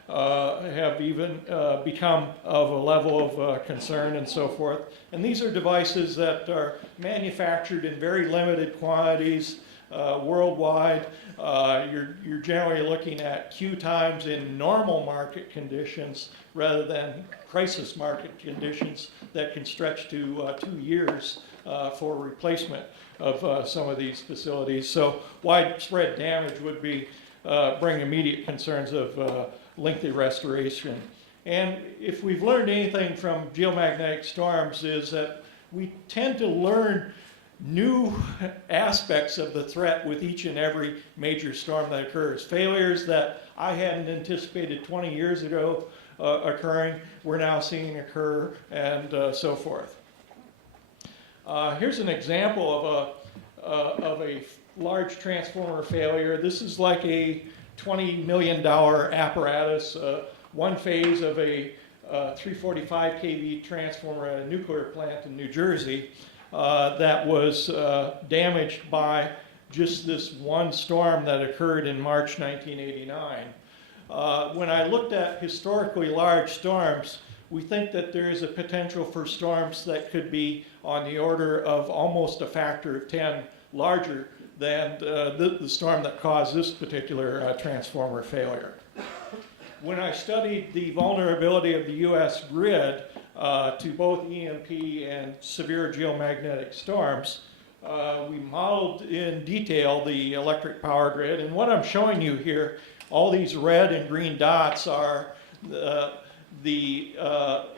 have even become of a level of concern and so forth. And these are devices that are manufactured in very limited quantities worldwide. You're generally looking at queue times in normal market conditions rather than crisis market conditions that can stretch to 2 years for replacement of some of these facilities. So widespread damage would bring immediate concerns of lengthy restoration. And if we've learned anything from geomagnetic storms is that we tend to learn new aspects of the threat with each and every major storm that occurs. Failures that I hadn't anticipated 20 years ago occurring, we're now seeing occur, and so forth. Here's an example of a large transformer failure. This is like a $20 million apparatus, one phase of a 345 kV transformer at a nuclear plant in New Jersey that was damaged by just this one storm that occurred in March 1989. When I looked at historically large storms, we think that there is a potential for storms that could be on the order of almost a factor of 10 larger than the storm that caused this particular transformer failure. When I studied the vulnerability of the US grid to both EMP and severe geomagnetic storms, we modeled in detail the electric power grid. And what I'm showing you here, all these red and green dots are the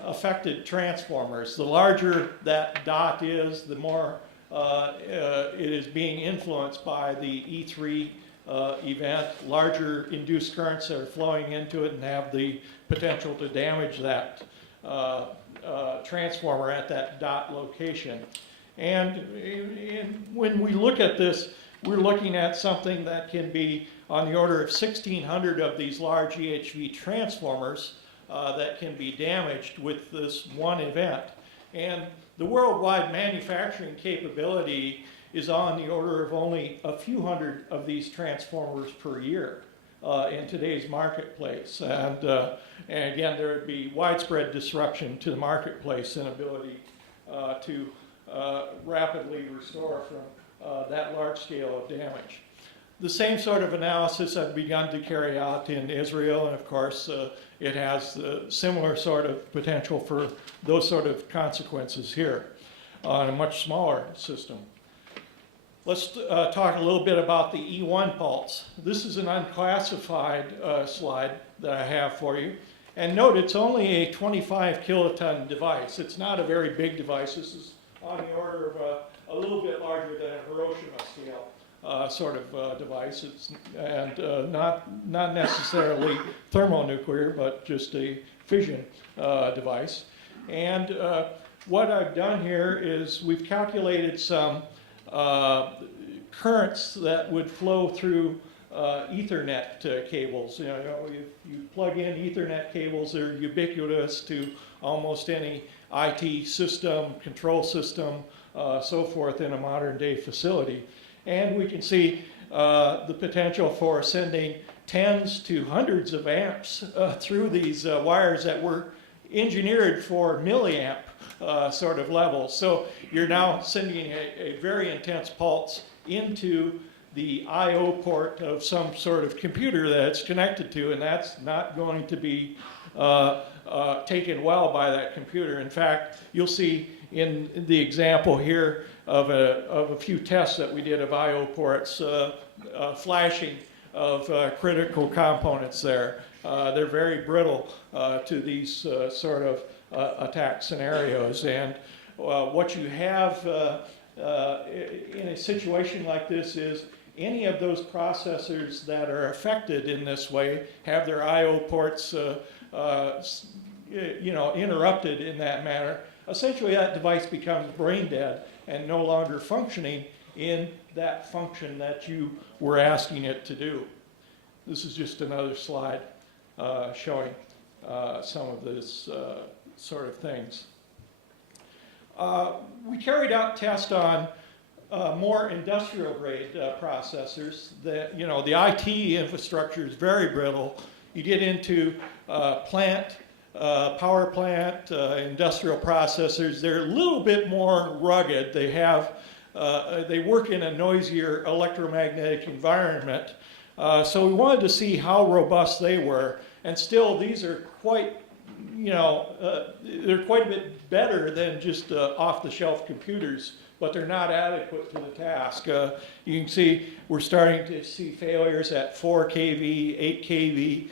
affected transformers. The larger that dot is, the more it is being influenced by the E3 event. Larger induced currents that are flowing into it and have the potential to damage that transformer at that dot location. And when we look at this, we're looking at something that can be on the order of 1,600 of these large EHV transformers that can be damaged with this one event. And the worldwide manufacturing capability is on the order of only a few hundred of these transformers per year in today's marketplace. And again, there would be widespread disruption to the marketplace and ability to rapidly restore from that large scale of damage. The same sort of analysis I've begun to carry out in Israel, and of course it has similar sort of potential for those sort of consequences here on a much smaller system. Let's talk a little bit about the E1 pulse. This is an unclassified slide that I have for you. And note, it's only a 25 kiloton device. It's not a very big device. This is on the order of a little bit larger than a Hiroshima scale sort of device. It's, and not necessarily thermonuclear, but just a fission device. And what I've done here is we've calculated some currents that would flow through Ethernet cables. You know, if you plug in Ethernet cables, they're ubiquitous to almost any IT system, control system, so forth in a modern day facility. And we can see the potential for sending tens to hundreds of amps through these wires that were engineered for milliamp sort of levels. So you're now sending a very intense pulse into the I/O port of some sort of computer that it's connected to, and that's not going to be taken well by that computer. In fact, you'll see in the example here of a few tests that we did of I/O ports, flashing of critical components there. They're very brittle to these sort of attack scenarios. And what you have in a situation like this is any of those processors that are affected in this way have their I/O ports interrupted in that manner. Essentially, that device becomes brain dead and no longer functioning in that function that you were asking it to do. This is just another slide showing some of this sort of things. We carried out tests on more industrial grade processors. The IT infrastructure is very brittle. You get into power plant, industrial processors, they're a little bit more rugged. They work in a noisier electromagnetic environment. So we wanted to see how robust they were. And still, these are quite, they're quite a bit better than just off-the-shelf computers, but they're not adequate to the task. You can see we're starting to see failures at 4 kV, 8 kV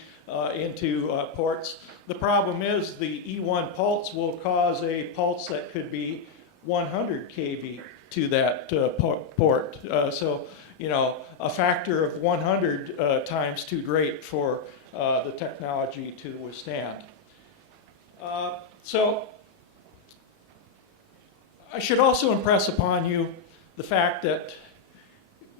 into ports. The problem is the E1 pulse will cause a pulse that could be 100 kV to that port. So, a factor of 100 times too great for the technology to withstand. So I should also impress upon you the fact that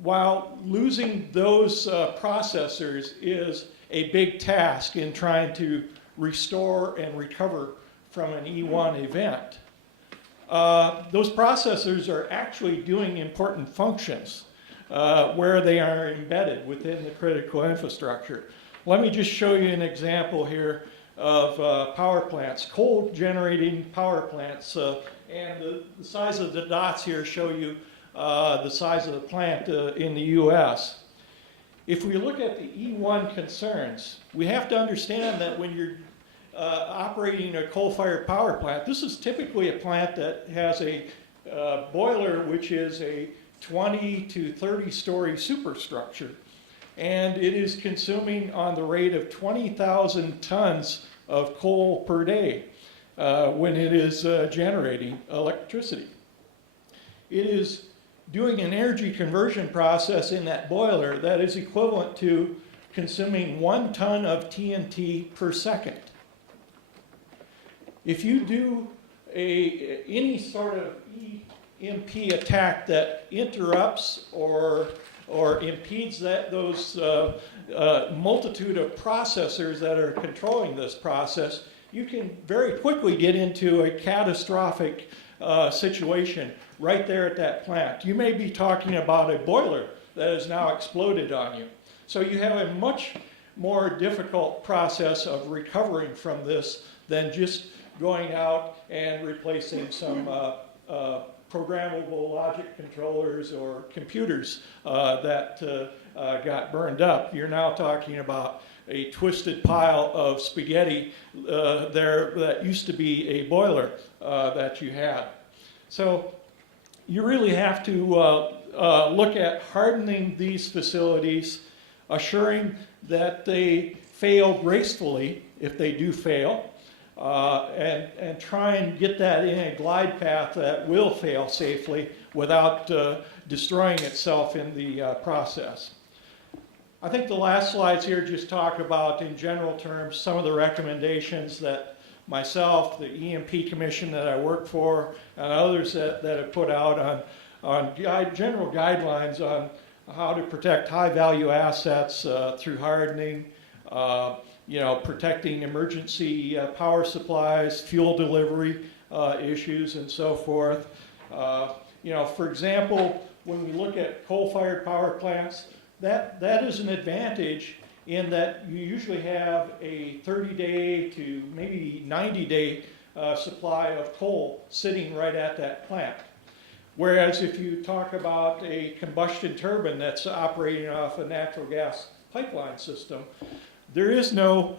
while losing those processors is a big task in trying to restore and recover from an E1 event, those processors are actually doing important functions where they are embedded within the critical infrastructure. Let me just show you an example here of power plants, coal generating power plants, and the size of the dots here show you the size of the plant in the US. If we look at the E1 concerns, we have to understand that when you're operating a coal-fired power plant, this is typically a plant that has a boiler which is a 20 to 30-story superstructure. And it is consuming on the rate of 20,000 tons of coal per day when it is generating electricity. It is doing an energy conversion process in that boiler that is equivalent to consuming 1 ton of TNT per second. If you do any sort of EMP attack that interrupts or impedes those multitude of processors that are controlling this process, you can very quickly get into a catastrophic situation right there at that plant. You may be talking about a boiler that has now exploded on you. So you have a much more difficult process of recovering from this than just going out and replacing some programmable logic controllers or computers that got burned up. You're now talking about a twisted pile of spaghetti there that used to be a boiler that you had. So you really have to look at hardening these facilities, assuring that they fail gracefully if they do fail, and try and get that in a glide path that will fail safely without destroying itself in the process. I think the last slides here just talk about, in general terms, some of the recommendations that myself, the EMP Commission that I work for, and others that have put out on general guidelines on how to protect high-value assets through hardening, protecting emergency power supplies, fuel delivery issues, and so forth. For example, when we look at coal-fired power plants, that is an advantage in that you usually have a 30-day to maybe 90-day supply of coal sitting right at that plant. Whereas if you talk about a combustion turbine that's operating off a natural gas pipeline system, there is no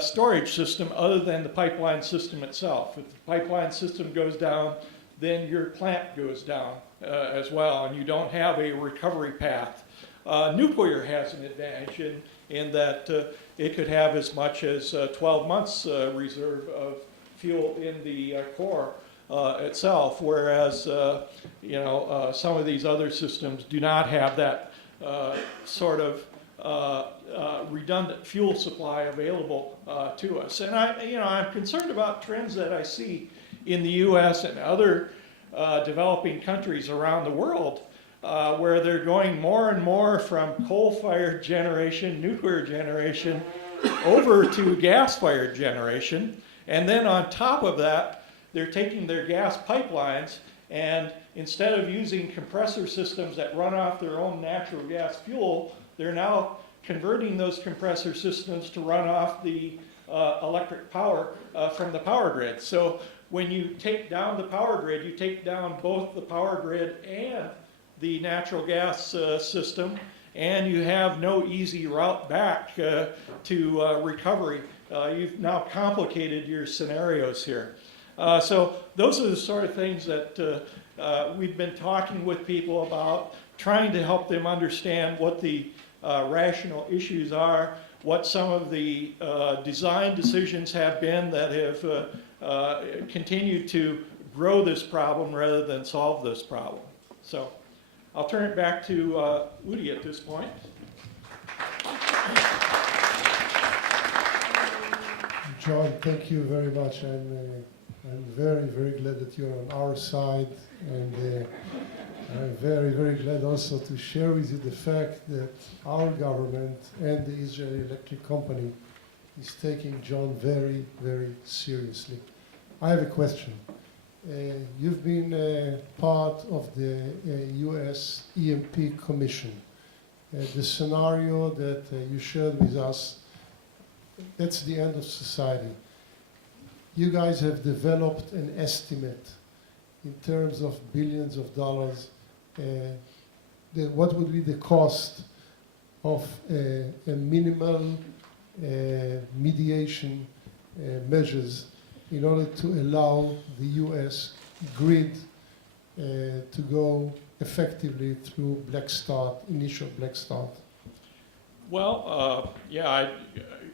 storage system other than the pipeline system itself. If the pipeline system goes down, then your plant goes down as well, and you don't have a recovery path. Nuclear has an advantage in that it could have as much as 12 months reserve of fuel in the core itself, whereas some of these other systems do not have that sort of redundant fuel supply available to us. And I'm concerned about trends that I see in the U.S. and other developing countries around the world where they're going more and more from coal-fired generation, nuclear generation, over to gas-fired generation. And then on top of that, they're taking their gas pipelines, and instead of using compressor systems that run off their own natural gas fuel, they're now converting those compressor systems to run off the electric power from the power grid. So when you take down the power grid, you take down both the power grid and the natural gas system, and you have no easy route back to recovery. You've now complicated your scenarios here. So those are the sort of things that we've been talking with people about, trying to help them understand what the rational issues are, what some of the design decisions have been that have continued to grow this problem rather than solve this problem. So I'll turn it back to Udi at this point. John, thank you very much. I'm very, very glad that you're on our side, and I'm very, very glad also to share with you the fact that our government and the Israeli Electric Company is taking John very, very seriously. I have a question. You've been part of the US EMP Commission. The scenario that you shared with us, that's the end of society. You guys have developed an estimate in terms of billions of dollars. What would be the cost of a minimal mediation measures in order to allow the US grid to go effectively through black start, initial black start? Well, yeah,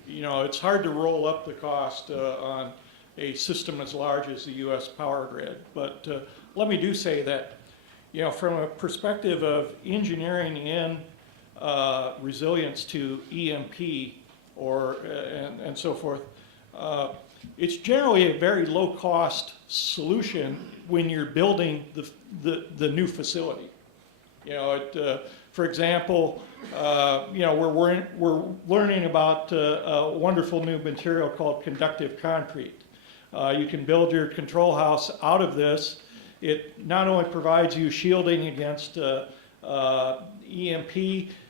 it's hard to roll up the cost on a system as large as the U.S. power grid. But let me do say that, from a perspective of engineering in resilience to EMP and so forth, it's generally a very low-cost solution when you're building the new facility. For example, we're learning about a wonderful new material called conductive concrete. You can build your control house out of this. It not only provides you shielding against EMP,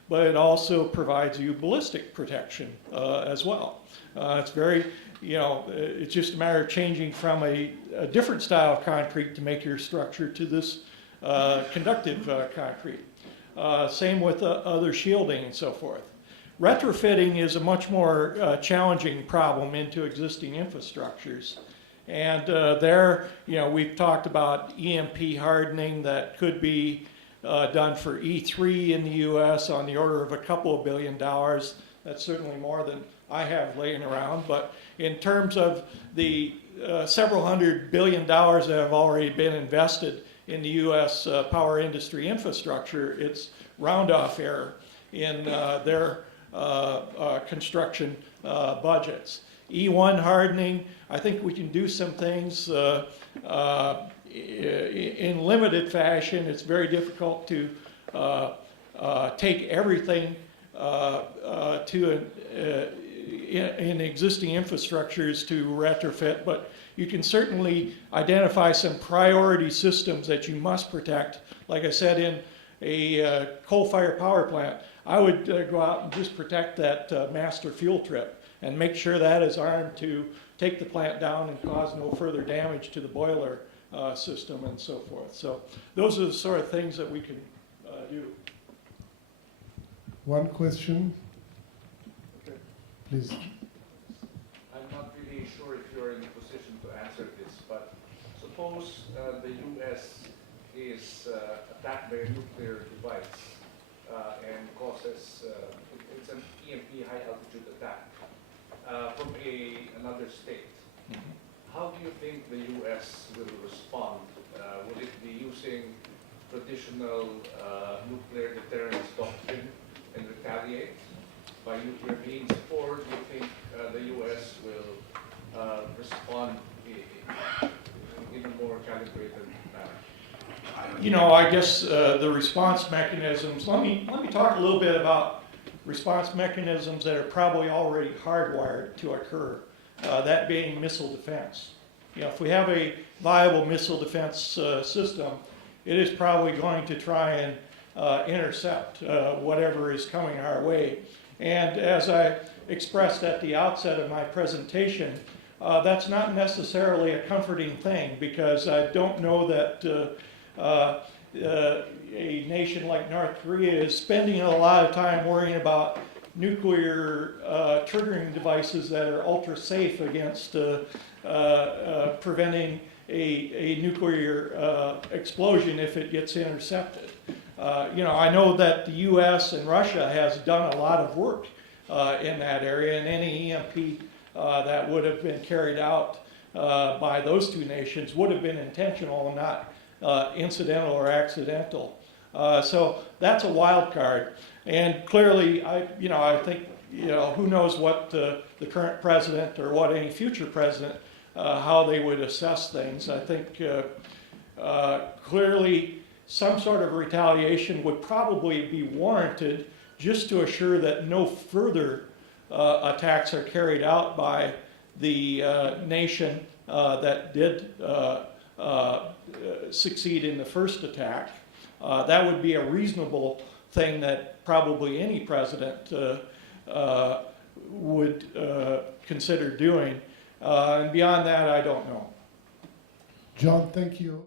but it also provides you ballistic protection as well. It's very, it's just a matter of changing from a different style of concrete to make your structure to this conductive concrete. Same with other shielding and so forth. Retrofitting is a much more challenging problem into existing infrastructures. And we've talked about EMP hardening that could be done for E3 in the US on the order of a couple of $2 billion. That's certainly more than I have laying around. But in terms of the several $100 billion that have already been invested in the US power industry infrastructure, it's round-off error in their construction budgets. E1 hardening, I think we can do some things in limited fashion. It's very difficult to take everything in existing infrastructures to retrofit, but you can certainly identify some priority systems that you must protect. Like I said, in a coal-fired power plant, I would go out and just protect that master fuel trip and make sure that is armed to take the plant down and cause no further damage to the boiler system and so forth. So those are the sort of things that we can do. One question, Okay. please. I'm not really sure if you're in a position to answer this, but suppose the U.S. is attacked by a nuclear device and causes, it's an EMP high altitude attack from another state. Mm-hmm. How do you think the U.S. will respond? Will it be using traditional nuclear deterrence doctrine and retaliate by nuclear means, or do you think the U.S. will respond in a more calibrated manner? You know, I guess the response mechanisms, let me talk a little bit about response mechanisms that are probably already hardwired to occur, that being missile defense. You know, if we have a viable missile defense system, it is probably going to try and intercept whatever is coming our way. And as I expressed at the outset of my presentation, that's not necessarily a comforting thing, because I don't know that a nation like North Korea is spending a lot of time worrying about nuclear triggering devices that are ultra safe against preventing a nuclear explosion if it gets intercepted. You know, I know that the U.S. and Russia has done a lot of work in that area, and any EMP that would have been carried out by those two nations would have been intentional and not incidental or accidental. So that's a wild card. And clearly, I think, who knows what the current president or what any future president, how they would assess things. I think clearly some sort of retaliation would probably be warranted just to assure that no further attacks are carried out by the nation that did succeed in the first attack. That would be a reasonable thing that probably any president would consider doing. And beyond that, I don't know. John, thank you.